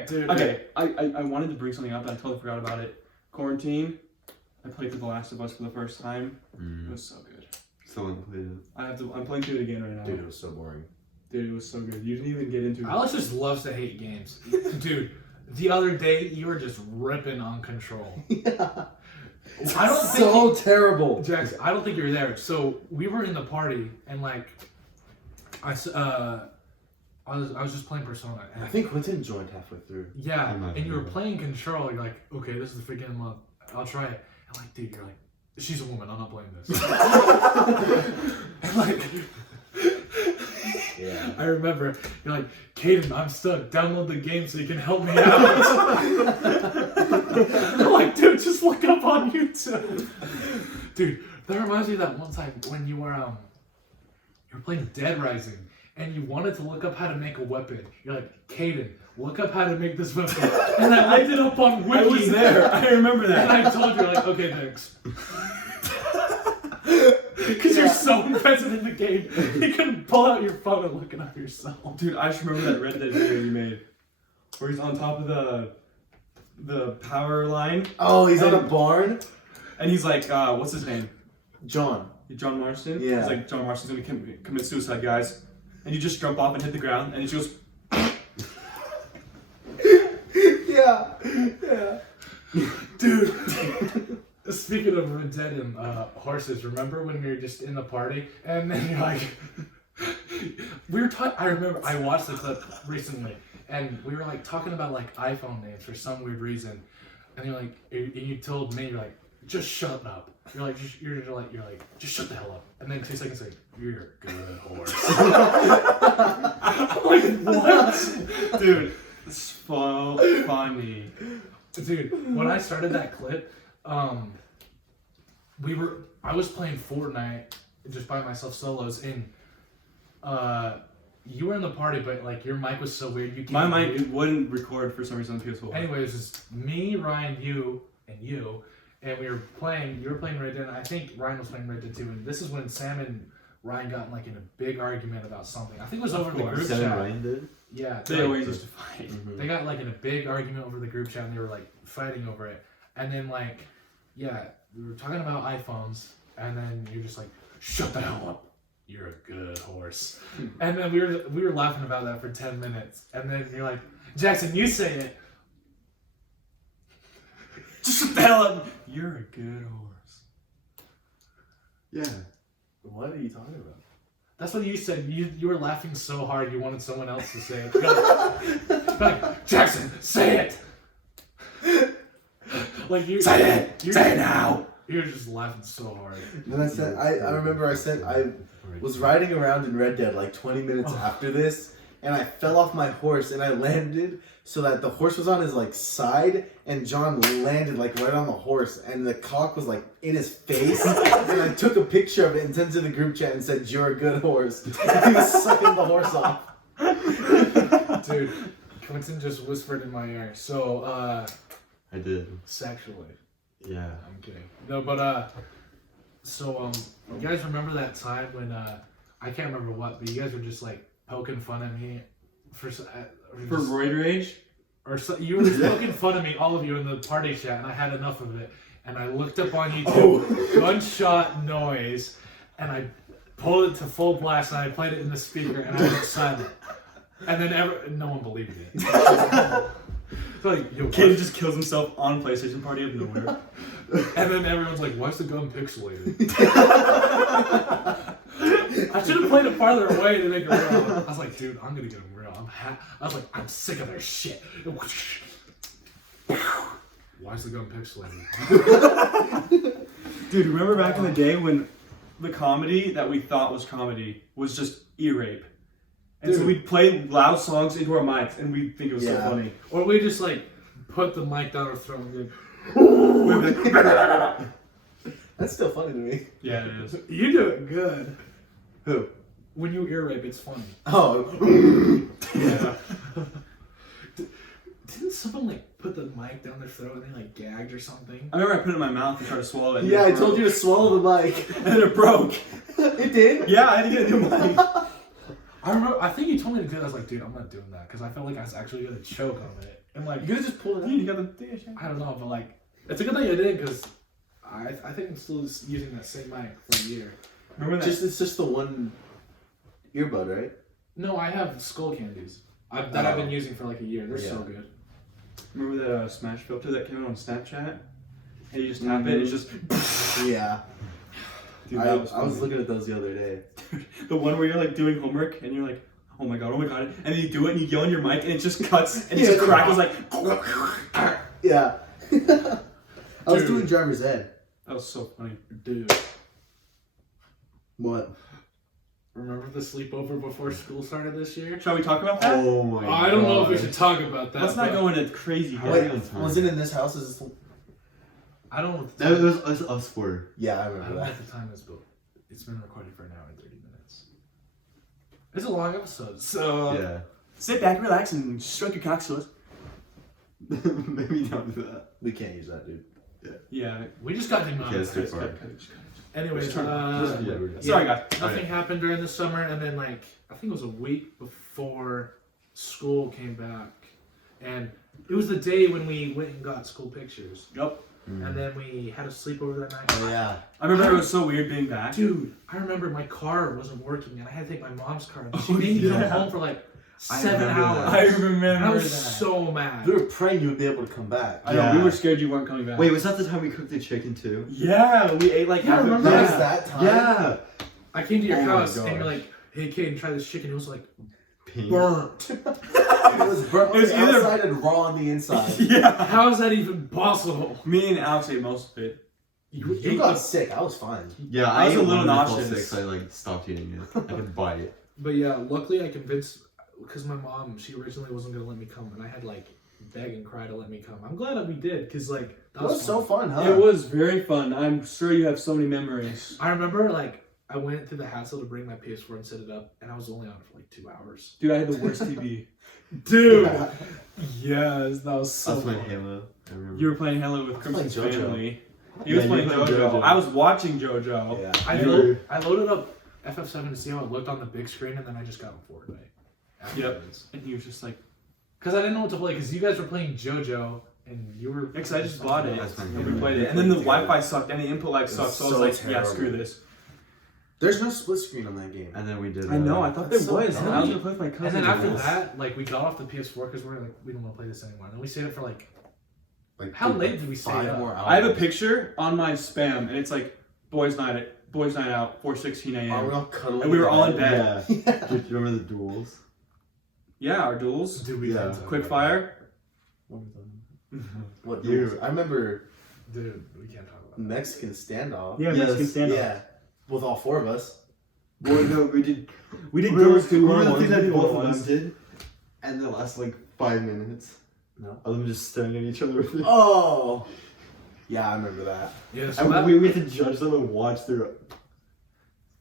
Dude, Okay, I wanted to bring something up and I totally forgot about it. Quarantine. I played through The Last of Us for the first time. It was so good. Still haven't played it. I'm playing through it again right now. Dude, it was so boring. Dude, it was so good. You didn't even get into it. Alex just loves to hate games. Dude, the other day you were just ripping on Control. I don't think So terrible. Jax, I don't think you were there. So we were in the party and like I was just playing Persona. And I think Quinten joined halfway through. yeah, I'm not and you were sure. playing Control. You're like, okay, this is the freaking month. I'll try it. And like, dude, you're like, she's a woman. I'm not playing this. And like, Yeah. I remember you're like, Caden, I'm stuck. Download the game so you can help me out. I'm like, dude, just look up on YouTube. Dude, that reminds me of that one time when you were playing Dead Rising and you wanted to look up how to make a weapon. You're like, Caden, look up how to make this weapon. And I looked it up on Wiki. I was there. I remember that. And I told you, like, okay, thanks. Because you're so invested in the game, you can pull out your phone and look it up yourself. Dude, I just remember that Red Dead video you made. Where he's on top of the power line. Oh, he's on a barn? And he's like, what's his name? John. John Marston? Yeah. He's like, John Marston's gonna commit suicide, guys. And you just jump off and hit the ground, and he goes, Yeah. Yeah. Dude, speaking of Red Dead and horses, remember when we were just in the party and then you're like, we were talking. I remember I watched the clip recently, and we were like talking about like iPhone names for some weird reason, and you're like, you told me, you're like, just shut up. You're like, just shut the hell up. And then 2 seconds later, you're a good horse. I'm like, what? dude, it's so funny. Dude, when I started that clip, I was playing Fortnite just by myself solos, and you were in the party, but like your mic was so weird. My mic wouldn't record for some reason on PS4. Anyway, it was just me, Ryan, you, and we were playing. You were playing Red Dead. And I think Ryan was playing Red Dead too. And this is when Sam and Ryan got like in a big argument about something. I think it was over the group Sam chat. and Ryan did? Yeah, They always used to fight. Mm-hmm. They got like in a big argument over the group chat, and they were like fighting over it. And then like, yeah, we were talking about iPhones, and then you're just like, shut the hell up. You're a good horse. And then we were laughing about that for 10 minutes. And then you're like, Jackson, you say it. Just shut the hell up. You're a good horse. Yeah. What are you talking about? That's what you said. You were laughing so hard you wanted someone else to say it. You're like, Jackson, say it. Like you Say it. Say it now. You were just laughing so hard. Then I said, I remember I was riding around in Red Dead like 20 minutes after this, and I fell off my horse and I landed so that the horse was on his like side, and John landed like right on the horse, and the cock was like in his face, and I took a picture of it and sent it to the group chat and said, "You're a good horse." And he was sucking the horse off. Dude, Quinten just whispered in my ear. So, I did. sexually. Yeah. I'm kidding. No, but you guys remember that time when I can't remember what, but you guys were just like poking fun at me for Roid Rage? or so, you were poking fun at me, all of you in the party chat, and I had enough of it, and I looked up on YouTube, gunshot noise, and I pulled it to full blast, and I played it in the speaker, and I went silent, and then no one believed it. So like, yo, Kid just kills himself on PlayStation Party out of nowhere. and then everyone's like, why is the gun pixelated? I should have played it farther away to make it real. I was like, dude, I'm gonna get him real. I was like, I'm sick of their shit. Why is the gun pixelated? Dude, remember back in the day when the comedy that we thought was comedy was just e-rape? And so we'd play loud songs into our mics and we'd think it was so funny. Or we just like put the mic down our throat and go, That's still funny to me. Yeah, it is. You do it good. Who? When you ear rape, it's funny. Oh. Yeah. Didn't someone like put the mic down their throat and they like gagged or something? I remember I put it in my mouth and tried to swallow it. and Yeah, it I told you to swallow the mic. and then it broke. It did? Yeah, I had to get a new mic. I remember. I think you told me to do it. I was like, dude, I'm not doing that because I felt like I was actually gonna choke on it. And like, You could have just pulled it out. You got the dish. I don't know, but like, it's a good thing I did because I think I'm still just using that same mic for a year. Remember that? It's just the one earbud, right? No, I have skull candies that I've been using for like a year. They're so good. Remember that Smash filter that came out on Snapchat? And you just tap it, it's just. Yeah. Dude, I that was funny. looking at those the other day. The one where you're like doing homework and you're like, oh my god, and then you do it and you yell in your mic and it just cuts and it just crackles like. Yeah. I was Dude. doing driver's ed. That was so funny. Dude, What? remember the sleepover before school started this year? Shall we talk about that? Oh my god. I don't know if we should talk about that. Let's not but go into crazy How here. are you on Wait, time? was it in this house? Is this... I don't know what the That time, was us four. Yeah, I I remember don't know that. what the time is, but it's been recorded for an hour and 30 minutes. It's a long episode, so Yeah. Sit back, relax, and stroke your cock to us. Maybe don't do that. We can't use that, dude. Yeah. we just got Yeah, it's demonetized. too far. Anyways, Yeah, we're done. Sorry, guys. Nothing happened during the summer, and then like I think it was a week before school came back, and it was the day when we went and got school pictures, Yep. and then we had a sleepover that night. Oh, yeah. I remember it was so weird being back. Dude, I remember my car wasn't working, and I had to take my mom's car, and she Oh, made me come yeah. home for like I 7 remember hours. that. I remember And I was that. so mad. We were praying you would be able to come back. I know, Yeah. we were scared you weren't coming back. Wait, was that the time we cooked the chicken too? Yeah, we ate like Yeah, half remember of That it. was that time? Yeah. I came to your Oh my house, and gosh. you're like, "Hey, Caden, try this chicken." It was like Pink. burnt. It was burnt on It was the either- outside and raw on the inside. Yeah. How is that even possible? Me and Alex ate most of it. You got sick. I was fine. Yeah, I was ate a little one and I felt nauseous. sick, so I like stopped eating it. I could bite it. But yeah, luckily I convinced, because my mom, she originally wasn't gonna let me come, and I had like beg and cry to let me come. I'm glad that we did, because like That was so fun, huh? It was very fun. I'm sure you have so many memories. I remember like I went to the hassle to bring my PS4 and set it up, and I was only on it for like 2 hours. Dude, I had the worst TV. Dude, yes, that was so. That's my fun. Halo. I remember. You were playing Halo with Crimson's playing JoJo. family. He Yeah, was you playing played JoJo. JoJo. I was watching JoJo. Yeah. I loaded up FF7 to see how it looked on the big screen, and then I just got on Fortnite. afterwards. And he was just like, Because I didn't know what to play, because you guys were playing JoJo, and you were. because I just bought it. That's fine. And we played it. And then the Wi-Fi sucked and the input lag sucked. So I was so like, yeah, terrible. screw this. There's no split screen on that game. And then we did. I know, I thought there That's so was. dumb. And I was going to play with my cousin. And then after Yes. that, like, we got off the PS4 because we're like, we don't want to play this anymore. And then we stayed up for like, Like how late did we stay 5 up? more hours. I have a picture on my spam, and it's like, boys' night out, 4:16 Oh, we're a.m. all cuddling. And we were all in bed. Yeah. Do you remember the duels? Yeah, our duels. Dude, we Yeah. can't talk Quick about fire. What You- duels? I remember that. Dude, we can't talk about Mexican standoff. Yeah, Yes. Mexican standoff. Yeah. With all 4 of us. Well, no, we did. We did Remember, girls too. remember the thing that people both of ones. them did? And the last like 5 minutes No. of them just staring at each other with it. Oh. Yeah, I remember that. Yeah, so And that, we had to judge them and watch their.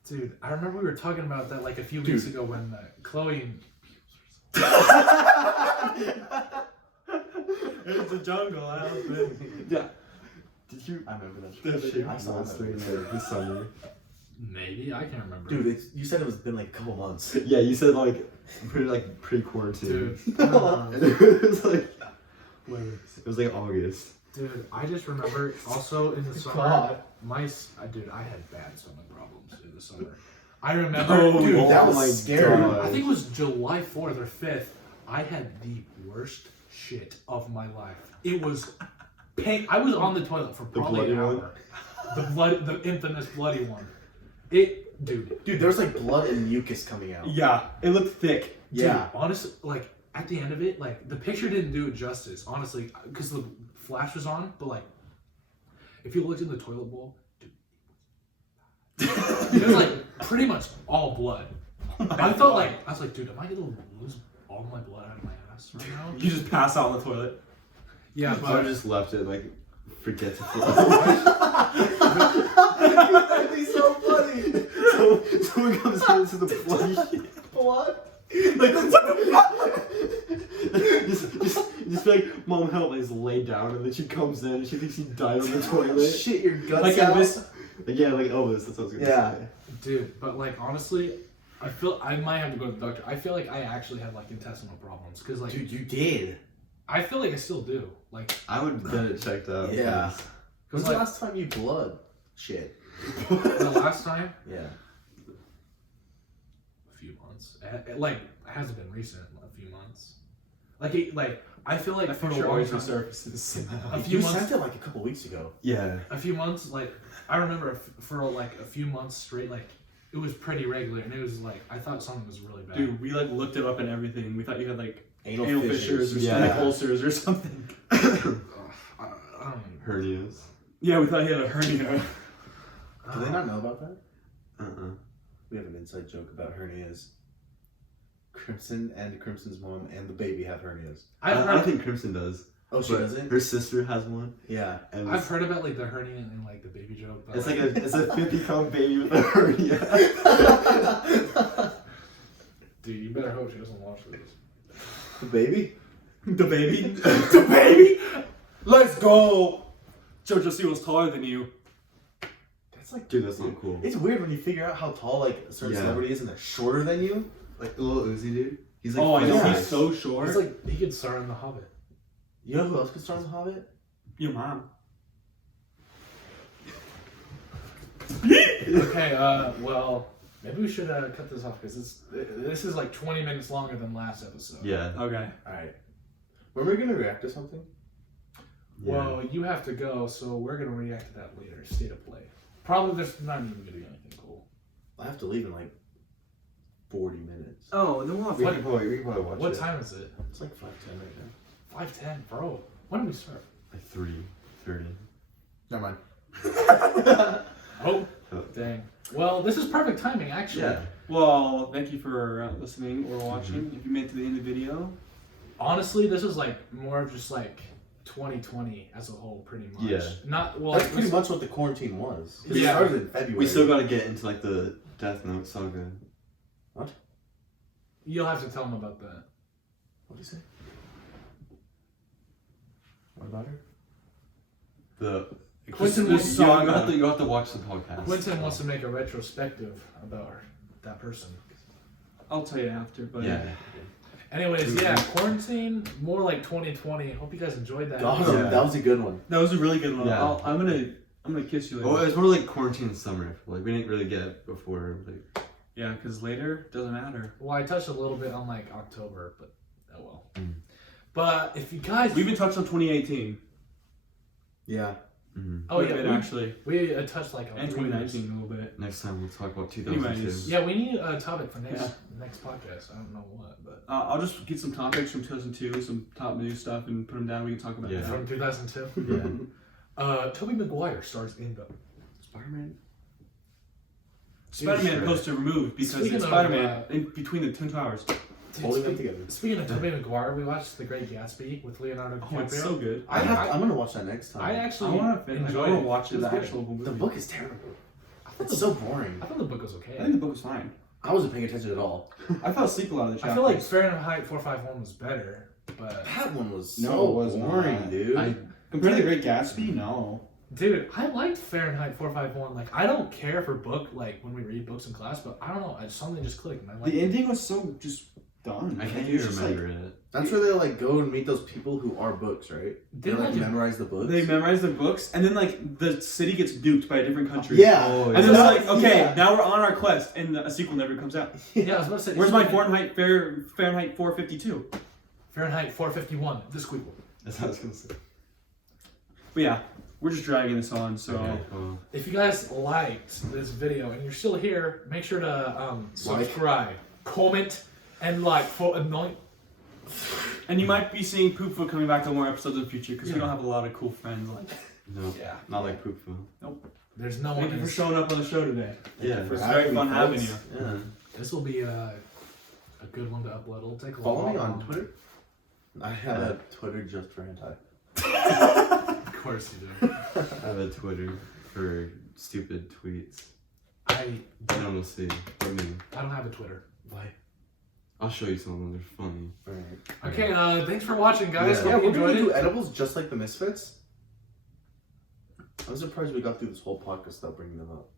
dude, I remember we were talking about that like a few weeks ago when Chloe and It's a jungle, Alvin. Yeah. Did you? I remember that. That shape I saw monster that. in the summer. maybe I can't remember. Dude, you said it was been like a couple months. Yeah, you said like pre-quarantine. dude, And it was like wait, it was like August. dude, I just remember also in the summer, God. dude, I had bad stomach problems in the summer. I remember, Oh, dude, Dude, that was my scary. God. I think it was July 4th or 5th. I had the worst shit of my life. It was pain. I was on the toilet for probably an bloody hour. The infamous bloody one. Dude, Dude, there was like blood and mucus coming out. Yeah, it looked thick. Yeah. dude, honestly, like at the end of it, like the picture didn't do it justice, honestly, because the flash was on. But like, if you looked in the toilet bowl, dude, it was like pretty much all blood. I felt like I was like, dude, am I gonna lose all my blood out of my ass right now? You just pass out on the toilet. Yeah, So I but just left it like forget to flush. That'd be so funny. So someone comes into the flush. What? Like, what the fuck? just like, Mom, help! And he's laid down, and then she comes in, and she thinks he died on the toilet. Shit your guts Like out. Elvis? Yeah, like Elvis. That's what I was gonna say. Dude, but like honestly, I feel I might have to go to the doctor. I feel like I actually have like intestinal problems because like Dude, you did. I feel like I still do. Like I would get it checked out. Yeah. please. When's like- the last time you blood? Shit. the last time, Yeah. a few months. It hasn't been recent. A few months. I feel like My for a future long always time, resurfaces. a few You months. sent it like a couple weeks ago. Yeah. A few months, like I remember for like a few months straight, like it was pretty regular, and it was like I thought something was really bad. Dude, we like looked it up and everything. We thought you had like Anal anal fissures or stomach Yeah. ulcers or something. I don't Hernias. Yeah, we thought he had a hernia. Do they not know about that? We have an inside joke about hernias. Crimson and Crimson's mom and the baby have hernias. I've I heard, think Crimson does. Oh, she but doesn't? Her sister has one. Yeah. And I've heard about like the hernia and like the baby joke. But it's like it's a 50-pound baby with a hernia. dude, you better hope she doesn't watch this. The baby? The baby? The baby? Let's go! Jojo C was taller than you. That's like... Dude, that's not cool. It's weird when you figure out how tall like a certain Yeah. celebrity is and they're shorter than you. Like Lil Uzi, dude. He's like, Oh, I know, Yeah. he's so short. It's like he could star in The Hobbit. You know who else could star in The Hobbit? Your mom. Okay, well, maybe we should cut this off because this is like 20 minutes longer than last episode. Yeah. Okay. Alright. When we're gonna react to something? Well, you have to go, so we're gonna react to that later. State of play. Probably there's not even gonna be anything cool. I have to leave in like 40 minutes. Oh, then we'll have We can probably watch What it. time is it? It's like 5:10 right now. 5:10, bro. When do we start? Like 3:30. Never mind. Oh, Oh. dang. Well, this is perfect timing, actually. Yeah. Well, thank you for listening or watching. If you made it to the end of the video. Honestly, this is like more of just like 2020 as a whole, pretty much. Yeah. Not well. That's like, pretty much what the quarantine was. 'Cause it Yeah. started in February. We still gotta get into like the Death Note saga. You'll have to tell them about that. What did you say? What about her? The Quinten you, wants you, to- you have to watch the podcast. Quinten wants to make a retrospective about that person. I'll tell you after, but Yeah. Anyways, yeah, quarantine, more like 2020. Hope you guys enjoyed that. God, Yeah. that was a good one. that was a really good one. Yeah. I'm gonna kiss you later. Oh, it was more like quarantine summer. I feel like we didn't really get before. Like, Yeah, because later doesn't matter. Well, I touched a little bit on like October, but oh well. Mm. But if you guys, We even touched on 2018. Yeah. oh yeah, Bit, actually, we touched like on and 3 years. 2019 a little bit. next time we'll talk about 2002. Anyways. Yeah, we need a topic for next podcast. I don't know what, but I'll just get some topics from 2002, some top news stuff, and put them down. We can talk about Yeah. that. from 2002. Yeah. Tobey Maguire stars in the Spider-Man. Dude, Spider-Man sure. poster removed because Speaking it's of, Spider-Man in between the Twin Towers. Holding them together. Speaking of Tobey Maguire, we watched The Great Gatsby with Leonardo DiCaprio. Oh, it's so good. I'm gonna watch that next time. I I actually want to enjoyed it. watch It was the good. actual movie. The book is terrible. It's so boring. I thought the book was okay. I think the book was fine. I wasn't paying attention at all. I fell asleep a lot of the chapters. I feel like Fahrenheit 451 was better, but That one was No, so it was boring, not. dude. compared to The Great Gatsby, no. dude, I liked Fahrenheit 451. Like, I don't care for book like when we read books in class, but I don't know, something just clicked, and I like. The ending was so just done. I can't Like, it even was just, like, remember it. That's where they like go and meet those people who are books, right? They Didn't like like memorize the books. They memorize the books, and then like the city gets duped by a different country. Yeah. Oh, And then yeah. it's like, okay, Yeah. now we're on our quest, and a sequel never comes out. Yeah, I was about to say. Where's my speaking- Fahrenheit 452? Fahrenheit 451, the squeakle. That's what I was gonna say. But yeah, we're just dragging this on, so Okay, well, If you guys liked this video and you're still here, make sure to subscribe, comment, and like for annoying. and you might be seeing Poopfa coming back to more episodes in the future because we don't have a lot of cool friends. Like, no, Yeah. not like poop food. There's no thank one. you for in- showing up on the show today. Yeah. It's very fun having you. Yeah. This will be a good one to upload. It'll take a Follow while. me on Twitter. I have a Twitter just for hentai. course you do. I have a Twitter for stupid tweets. I Honestly, for me. I don't have a Twitter. Why? I'll show you some of them. They're funny. Alright. Okay, thanks for watching, guys. Yeah, Hope you we're gonna enjoyed do it. edibles just like the Misfits. I'm surprised we got through this whole podcast without bringing them up.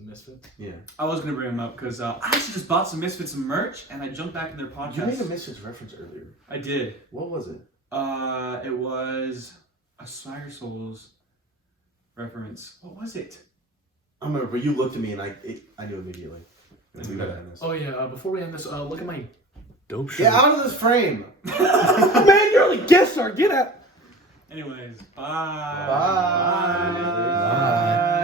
Misfits. Yeah. I was gonna bring them up because I actually just bought some Misfits merch and I jumped back in their podcast. You made a Misfits reference earlier. I did. What was it? It was a Swagger Souls reference. What was it? I remember, but you looked at me and I knew immediately. And we gotta end this. Oh yeah. Before we end this, look at my dope shirt. Get out of this frame! Man, you're only guest star. Get out. Anyways, bye. Bye. Bye.